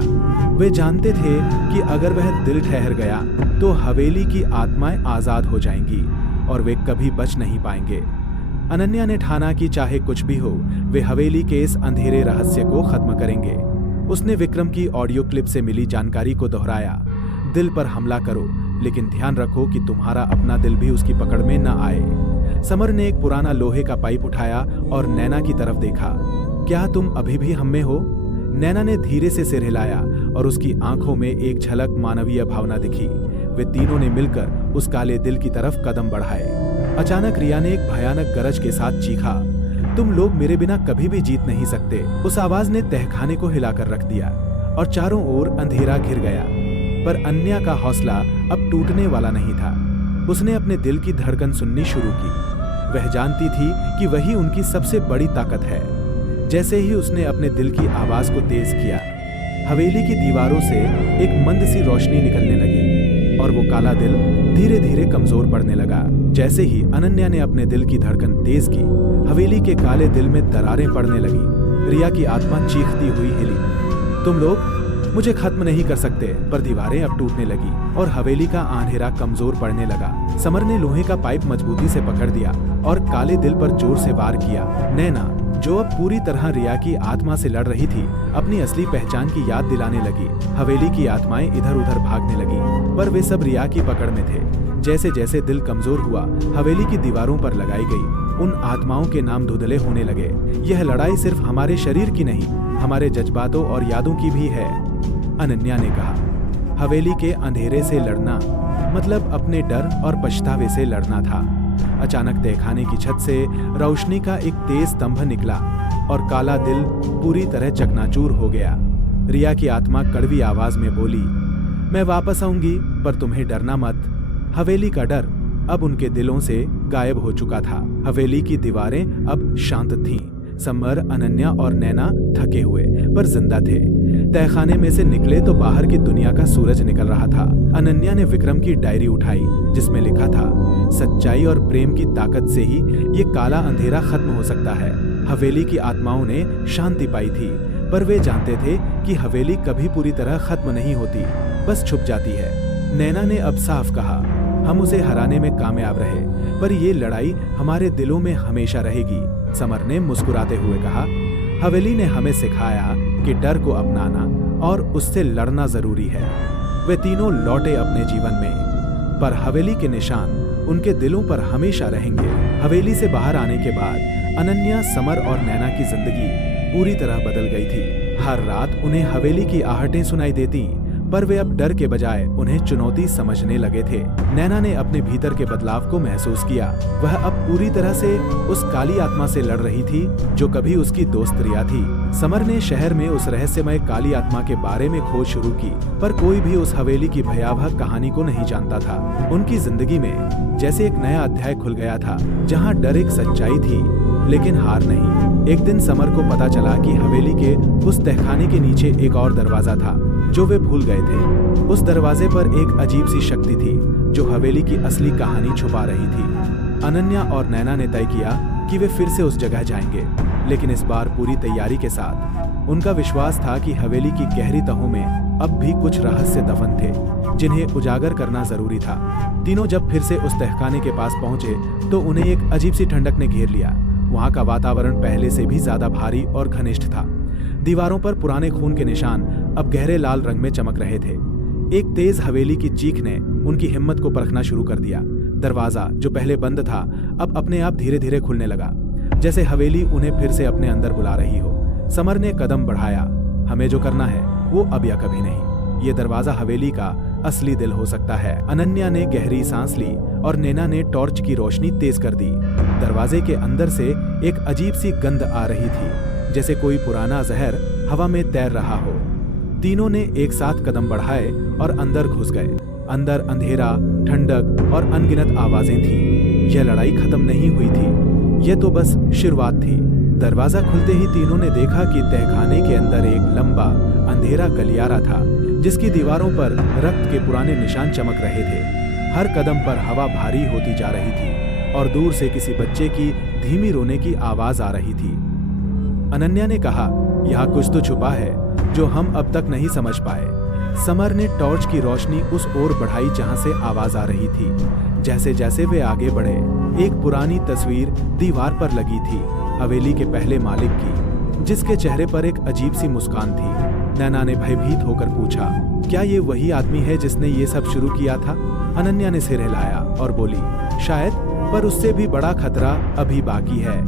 वे जानते थे कि अगर वह दिल ठहर गया तो हवेली की आत्माएं आजाद हो जाएंगी और वे कभी बच नहीं पाएंगे। अनन्या ने ठाना कि चाहे कुछ भी हो, वे हवेली के इस अंधेरे रहस्य को खत्म करेंगे। उसने विक्रम की ऑडियो क्लिप से मिली जानकारी को दोहराया, दिल पर हमला करो, लेकिन ध्यान रखो कि तुम्हारा अपना दिल भी उसकी पकड़ में न आए। समर ने एक पुराना लोहे का पाइप उठाया और नैना की तरफ देखा। क्या तुम अभी भी हम में हो? नैना ने धीरे से सिर हिलाया और उसकी आंखों में एक झलक मानवीय भावना दिखी। वे तीनों ने मिलकर उस काले दिल की तरफ कदम बढ़ाए। अचानक रिया ने एक भयानक गरज के साथ चीखा, तुम लोग मेरे बिना कभी भी जीत नहीं सकते। उस आवाज ने तहखाने को हिलाकर रख दिया और चारों ओर अंधेरा घिर गया। पर अन्या का हौसला अब टूटने वाला नहीं था। उसने अपने दिल की धड़कन सुननी शुरू की। वह जानती थी कि वही उनकी सबसे बड़ी ताकत है। जैसे ही उसने अपने दिल की आवाज को तेज किया, हवेली की दीवारों से एक मंद सी रोशनी निकलने लगी और वो काला दिल धीरे धीरे कमजोर पड़ने लगा। जैसे ही अनन्या ने अपने दिल की धड़कन तेज की, हवेली के काले दिल में दरारें पड़ने लगी। रिया की आत्मा चीखती हुई हिली, तुम लोग मुझे खत्म नहीं कर सकते। पर दीवारें अब टूटने लगी और हवेली का अंधेरा कमजोर पड़ने लगा। समर ने लोहे का पाइप मजबूती से पकड़ दिया और काले दिल पर जोर से वार किया। नैना, जो अब पूरी तरह रिया की आत्मा से लड़ रही थी, अपनी असली पहचान की याद दिलाने लगी। हवेली की आत्माएं इधर उधर भागने लगी, पर वे सब रिया की पकड़ में थे। जैसे जैसे दिल कमजोर हुआ, हवेली की दीवारों पर लगाई गई उन आत्माओं के नाम धुंधले होने लगे। यह लड़ाई सिर्फ हमारे शरीर की नहीं, हमारे जज्बातों और यादों की भी है, अनन्या ने कहा। हवेली के अंधेरे से लड़ना मतलब अपने डर और पछतावे से लड़ना था। अचानक तहखाने की छत से रोशनी का एक तेज स्तंभ निकला और काला दिल पूरी तरह चकनाचूर हो गया। रिया की आत्मा कड़वी आवाज में बोली, मैं वापस आऊंगी, पर तुम्हें डरना मत। हवेली का डर अब उनके दिलों से गायब हो चुका था। हवेली की दीवारें अब शांत थीं। समर, अनन्या और नैना थके हुए पर जिंदा थे। तहखाने में से निकले तो बाहर की दुनिया का सूरज निकल रहा था। अनन्या ने विक्रम की डायरी उठाई, जिसमें लिखा था, सच्चाई और प्रेम की ताकत से ही ये काला अंधेरा खत्म हो सकता है। हवेली की आत्माओं ने शांति पाई थी, पर वे जानते थे कि हवेली कभी पूरी तरह खत्म नहीं होती। बस छुप जाती है। नैना ने अब साफ कहा, हम उसे हराने में कामयाब रहे, पर ये लड़ाई हमारे दिलों में हमेशा रहेगी। समर ने मुस्कुराते हुए कहा, हवेली ने हमें सिखाया कि डर को अपनाना और उससे लड़ना जरूरी है। वे तीनों लौटे अपने जीवन में, पर हवेली के निशान उनके दिलों पर हमेशा रहेंगे। हवेली से बाहर आने के बाद अनन्या, समर और नैना की जिंदगी पूरी तरह बदल गई थी। हर रात उन्हें हवेली की आहटें सुनाई देती, पर वे अब डर के बजाय उन्हें चुनौती समझने लगे थे। नैना ने अपने भीतर के बदलाव को महसूस किया। वह अब पूरी तरह से उस काली आत्मा से लड़ रही थी जो कभी उसकी दोस्त रिया थी। समर ने शहर में उस रहस्यमय काली आत्मा के बारे में खोज शुरू की, पर कोई भी उस हवेली की भयावह कहानी को नहीं जानता था। उनकी जिंदगी में जैसे एक नया अध्याय खुल गया था, जहाँ डर एक सच्चाई थी लेकिन हार नहीं। एक दिन समर को पता चला कि हवेली के उस तहखाने के नीचे एक और दरवाजा था जो वे भूल गए थे। उस दरवाजे पर एक अजीब सी शक्ति थी जो हवेली की असली कहानी छुपा रही थी। अनन्या और नैना ने तय किया कि वे फिर से उस जगह जाएंगे, लेकिन इस बार पूरी तैयारी के साथ। उनका विश्वास था कि हवेली की गहरी तहों में अब भी कुछ रहस्य दफन थे जिन्हें उजागर करना जरूरी था। तीनों जब फिर से उस तहखाने के पास पहुंचे तो उन्हें एक अजीब सी ठंडक ने घेर लिया। वहां का वातावरण पहले से भी ज्यादा भारी और घनिष्ठ था। दीवारों पर पुराने खून के निशान अब गहरे लाल रंग में चमक रहे थे। एक तेज हवेली की चीख ने उनकी हिम्मत को परखना शुरू कर दिया। दरवाजा जो पहले बंद था अब अपने आप धीरे धीरे खुलने लगा, जैसे हवेली उन्हें फिर से अपने अंदर बुला रही हो। समर ने कदम बढ़ाया, हमें जो करना है वो अब या कभी नहीं। ये दरवाजा हवेली का असली दिल हो सकता है। अनन्या ने गहरी सांस ली और नैना ने टॉर्च की रोशनी तेज कर दी। दरवाजे के अंदर से एक अजीब सी गंध आ रही थी, जैसे कोई पुराना जहर हवा में तैर रहा हो। तीनों ने एक साथ कदम बढ़ाए और अंदर घुस गए। अंदर अंधेरा, ठंडक और अनगिनत आवाजें थीं। यह लड़ाई खत्म नहीं हुई थी, यह तो बस शुरुआत थी। दरवाजा खुलते ही तीनों ने देखा कि तहखाने के अंदर एक लंबा अंधेरा गलियारा था जिसकी दीवारों पर रक्त के पुराने निशान चमक रहे थे। हर कदम पर हवा भारी होती जा रही थी और दूर से किसी बच्चे की धीमी रोने की आवाज आ रही थी। अनन्या ने कहा, यहाँ कुछ तो छुपा है जो हम अब तक नहीं समझ पाए। समर ने टॉर्च की रोशनी उस ओर बढ़ाई जहां से आवाज आ रही थी। जैसे जैसे वे आगे बढ़े, एक पुरानी तस्वीर दीवार पर लगी थी, हवेली के पहले मालिक की, जिसके चेहरे पर एक अजीब सी मुस्कान थी। नैना ने भयभीत होकर पूछा, क्या ये वही आदमी है जिसने ये सब शुरू किया था? अनन्या ने सिर हिलाया और बोली, शायद, पर उससे भी बड़ा खतरा अभी बाकी है।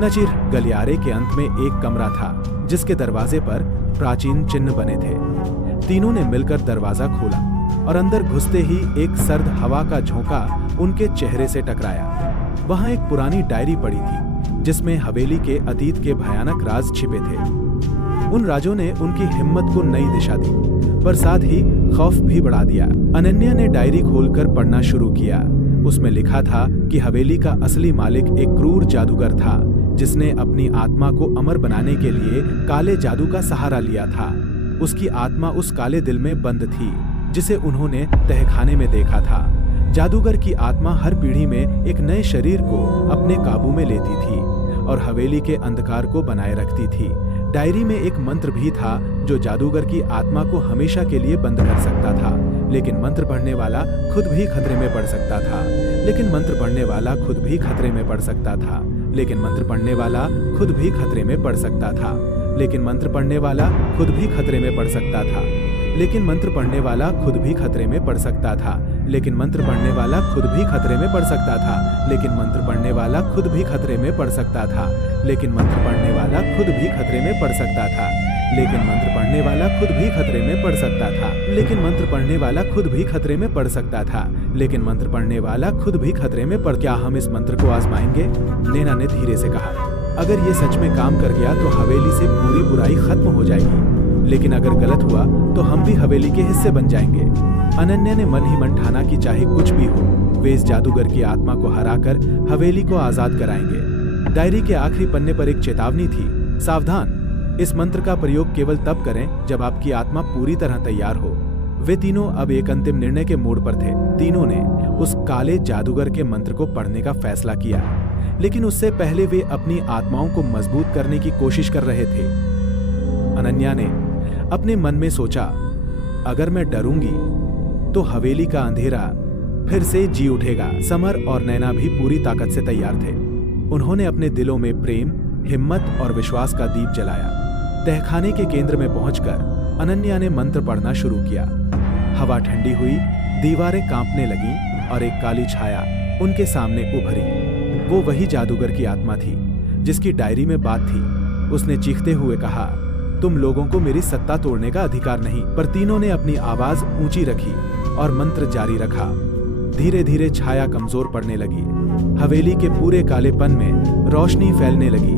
नजीर गलियारे के अंत में एक कमरा था जिसके दरवाजे पर प्राचीन चिन्ह बने थे। तीनों ने मिलकर दरवाजा खोला और अंदर घुसते ही एक सर्द हवा का झोंका उनके चेहरे से टकराया। वहां एक पुरानी डायरी पड़ी थी जिसमें हवेली के अतीत के भयानक राज छिपे थे। उन राजों ने उनकी हिम्मत को नई दिशा दी, पर साथ ही खौफ भी बढ़ा दिया। अनन्या ने डायरी खोलकर पढ़ना शुरू किया। उसमें लिखा था कि हवेली का असली मालिक एक क्रूर जादूगर था जिसने अपनी आत्मा को अमर बनाने के लिए काले जादू का सहारा लिया था। उसकी आत्मा उस काले दिल में बंद थी जिसे उन्होंने तहखाने में देखा था। जादूगर की आत्मा हर पीढ़ी में एक नए शरीर को अपने काबू में लेती थी और हवेली के अंधकार को बनाए रखती थी। डायरी में एक मंत्र भी था जो जादूगर की आत्मा को हमेशा के लिए बंद कर सकता था, लेकिन मंत्र पढ़ने वाला खुद भी खतरे में पड़ सकता था। लेकिन मंत्र पढ़ने वाला खुद भी खतरे में पड़ सकता था। लेकिन मंत्र पढ़ने वाला खुद भी खतरे में पड़ सकता था। लेकिन मंत्र पढ़ने वाला खुद भी खतरे में पड़ सकता था। लेकिन मंत्र पढ़ने वाला खुद भी खतरे में पड़ सकता था। लेकिन मंत्र पढ़ने वाला खुद भी खतरे में पड़ सकता था। लेकिन मंत्र पढ़ने वाला खुद भी खतरे में पड़ सकता था। लेकिन मंत्र पढ़ने वाला खुद भी खतरे में पड़ सकता था। लेकिन मंत्र पढ़ने वाला खुद भी खतरे में पड़ सकता था। लेकिन मंत्र पढ़ने वाला खुद भी खतरे में पड़ सकता था। लेकिन मंत्र पढ़ने वाला खुद भी खतरे में पड़। क्या हम इस मंत्र को आजमाएंगे? नैना ने धीरे से कहा। अगर ये सच में काम कर गया तो हवेली से पूरी बुराई खत्म हो जाएगी, लेकिन अगर गलत हुआ तो हम भी हवेली के हिस्से बन जाएंगे। अनन्या ने मन ही मन ठाना कि चाहे कुछ भी हो, वे इस जादूगर की आत्मा को हराकर हवेली को आजाद कराएंगे। डायरी के आखिरी पन्ने पर एक चेतावनी थी, सावधान, इस मंत्र का प्रयोग केवल तब करें जब आपकी आत्मा पूरी तरह तैयार हो। वे तीनों अब एक अंतिम निर्णय के मोड़ पर थे। तीनों ने उस काले जादूगर के मंत्र को पढ़ने का फैसला किया, लेकिन उससे पहले वे अपनी आत्माओं को मजबूत करने की कोशिश कर रहे थे। अनन्या ने अपने मन में सोचा, अगर मैं डरूंगी तो हवेली का अंधेरा फिर से जी उठेगा। समर और नैना भी पूरी ताकत से तैयार थे। उन्होंने अपने दिलों में प्रेम, हिम्मत और विश्वास का दीप जलाया। तहखाने के केंद्र में पहुंचकर अनन्या ने मंत्र पढ़ना शुरू किया। हवा ठंडी हुई, दीवारें कांपने लगीं और एक काली छाया उनके सामने उभरी। वो वही जादूगर की आत्मा थी जिसकी डायरी में बात थी। उसने चीखते हुए कहा, तुम लोगों को मेरी सत्ता तोड़ने का अधिकार नहीं। पर तीनों ने अपनी आवाज ऊंची रखी और मंत्र जारी रखा। धीरे धीरे छाया कमजोर पड़ने लगी। हवेली के पूरे कालेपन में रोशनी फैलने लगी,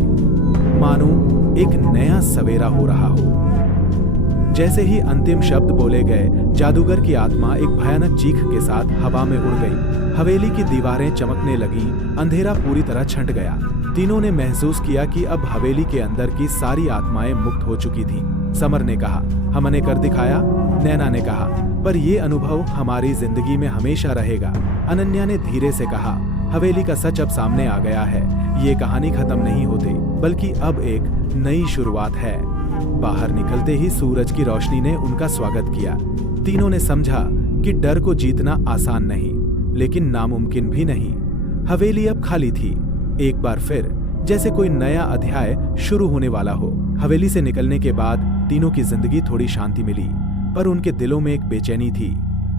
मानो एक नया सवेरा हो रहा हो। जैसे ही अंतिम शब्द बोले गए, जादूगर की आत्मा एक भयानक चीख के साथ हवा में उड़ गई। हवेली की दीवारें चमकने लगीं, अंधेरा पूरी तरह छंट गया। तीनों ने महसूस किया कि अब हवेली के अंदर की सारी आत्माएं मुक्त हो चुकी थीं। समर ने कहा, हमने कर दिखाया। नैना ने कहा, पर ये अनुभव हमारी जिंदगी में हमेशा रहेगा। अनन्या ने धीरे से कहा, हवेली का सच अब सामने आ गया है। ये कहानी खत्म नहीं होती, बल्कि अब एक नई शुरुआत है। बाहर निकलते ही सूरज की रोशनी ने उनका स्वागत किया। तीनों ने समझा कि डर को जीतना आसान नहीं, लेकिन नामुमकिन भी नहीं। हवेली अब खाली थी, एक बार फिर जैसे कोई नया अध्याय शुरू होने वाला हो। हवेली से निकलने के बाद तीनों की जिंदगी थोड़ी शांति मिली, पर उनके दिलों में एक बेचैनी थी।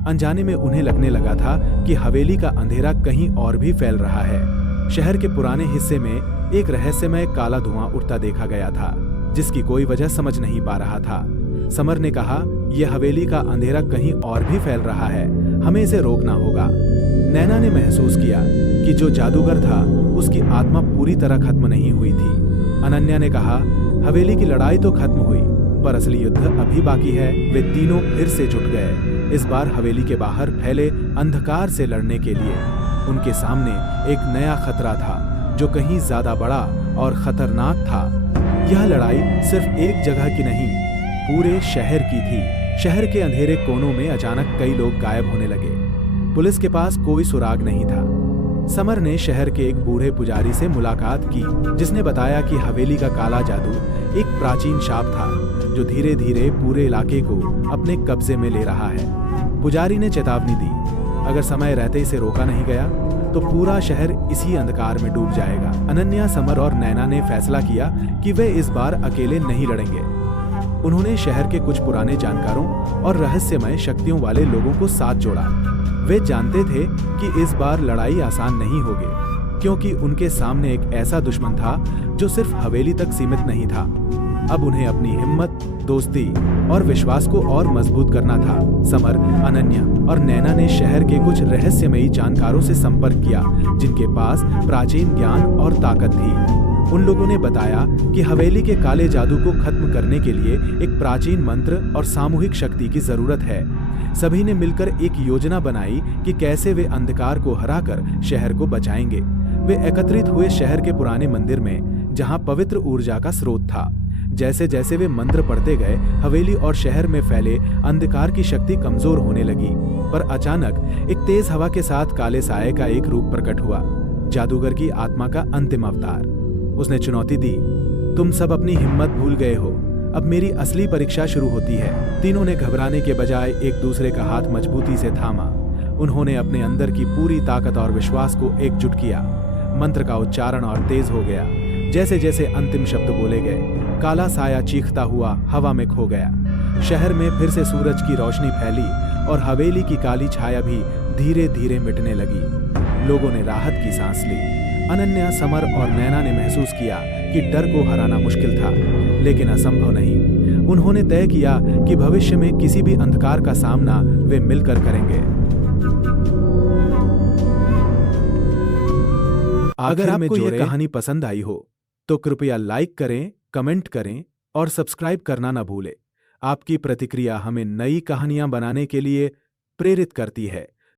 अनजाने में उन्हें लगने लगा था कि हवेली का अंधेरा कहीं और भी फैल रहा है। शहर के पुराने हिस्से में एक रहस्यमय काला धुआं उठता देखा गया था, जिसकी कोई वजह समझ नहीं पा रहा था। समर ने कहा, यह हवेली का अंधेरा कहीं और भी फैल रहा है, हमें इसे रोकना होगा। नैना ने महसूस किया कि जो जादूगर था उसकी आत्मा पूरी तरह खत्म नहीं हुई थी। अनन्या ने कहा, हवेली की लड़ाई तो खत्म हुई, पर असली युद्ध अभी बाकी है। वे तीनों फिर से जुट गए, इस बार हवेली के बाहर फैले अंधकार से लड़ने के लिए। उनके सामने एक नया खतरा था, जो कहीं ज्यादा बड़ा और खतरनाक था। यह लड़ाई सिर्फ एक जगह की नहीं, पूरे शहर की थी। शहर के अंधेरे कोनों में अचानक कई लोग गायब होने लगे। पुलिस के पास कोई सुराग नहीं था। समर ने शहर के एक बूढ़े पुजारी से मुलाकात की, जिसने बताया कि हवेली का काला जादू एक प्राचीन शाप था, जो धीरे धीरे पूरे इलाके को अपने कब्जे में ले रहा है। पुजारी ने चेतावनी दी, अगर समय रहते इसे रोका नहीं गया तो पूरा शहर इसी अंधकार में डूब जाएगा। अनन्या, समर और नैना ने फैसला किया कि वे इस बार अकेले नहीं लड़ेंगे। उन्होंने शहर के कुछ पुराने जानकारों और रहस्यमय शक्तियों वाले लोगों को साथ जोड़ा। वे जानते थे कि इस बार लड़ाई आसान नहीं होगी, क्योंकि उनके सामने एक ऐसा दुश्मन था जो सिर्फ हवेली तक सीमित नहीं था। अब उन्हें अपनी हिम्मत, दोस्ती और विश्वास को और मजबूत करना था। समर, अनन्या और नैना ने शहर के कुछ रहस्यमयी जानकारों से संपर्क किया, जिनके पास प्राचीन ज्ञान और ताकत थी। उन लोगों ने बताया कि हवेली के काले जादू को खत्म करने के लिए एक प्राचीन मंत्र और सामूहिक शक्ति की जरूरत है। सभी ने मिलकर एक योजना बनाई कि कैसे वे अंधकार को हराकर शहर को बचाएंगे। वे एकत्रित हुए शहर के पुराने मंदिर में, जहां पवित्र ऊर्जा का स्रोत था। जैसे जैसे वे मंत्र पढ़ते गए, हवेली और शहर में फैले अंधकार की शक्ति कमजोर होने लगी। पर अचानक एक तेज हवा के साथ काले साये का एक रूप प्रकट हुआ, जादूगर की आत्मा का अंतिम अवतार। उसने चुनौती दी, तुम सब अपनी हिम्मत भूल गए हो, अब मेरी असली परीक्षा शुरू होती है। तीनों ने घबराने के बजाय एक दूसरे का हाथ मजबूती से थामा। उन्होंने अपने अंदर की पूरी ताकत और विश्वास को एकजुट किया। मंत्र का उच्चारण और तेज हो गया। जैसे जैसे अंतिम शब्द बोले गए, काला साया चीखता हुआ हवा में खो गया। शहर में फिर से सूरज की रोशनी फैली और हवेली की काली छाया भी धीरे धीरे मिटने लगी। लोगों ने राहत की सांस ली। अनन्या, समर और नैना ने महसूस किया कि डर को हराना मुश्किल था, लेकिन असंभव नहीं। उन्होंने तय किया कि भविष्य में किसी भी अंधकार का सामना वे मिलकर करेंगे। अगर आपको यह कहानी पसंद आई हो तो कृपया लाइक करें, कमेंट करें और सब्सक्राइब करना न भूलें। आपकी प्रतिक्रिया हमें नई कहानियां बनाने के लिए प्रेरित करती है।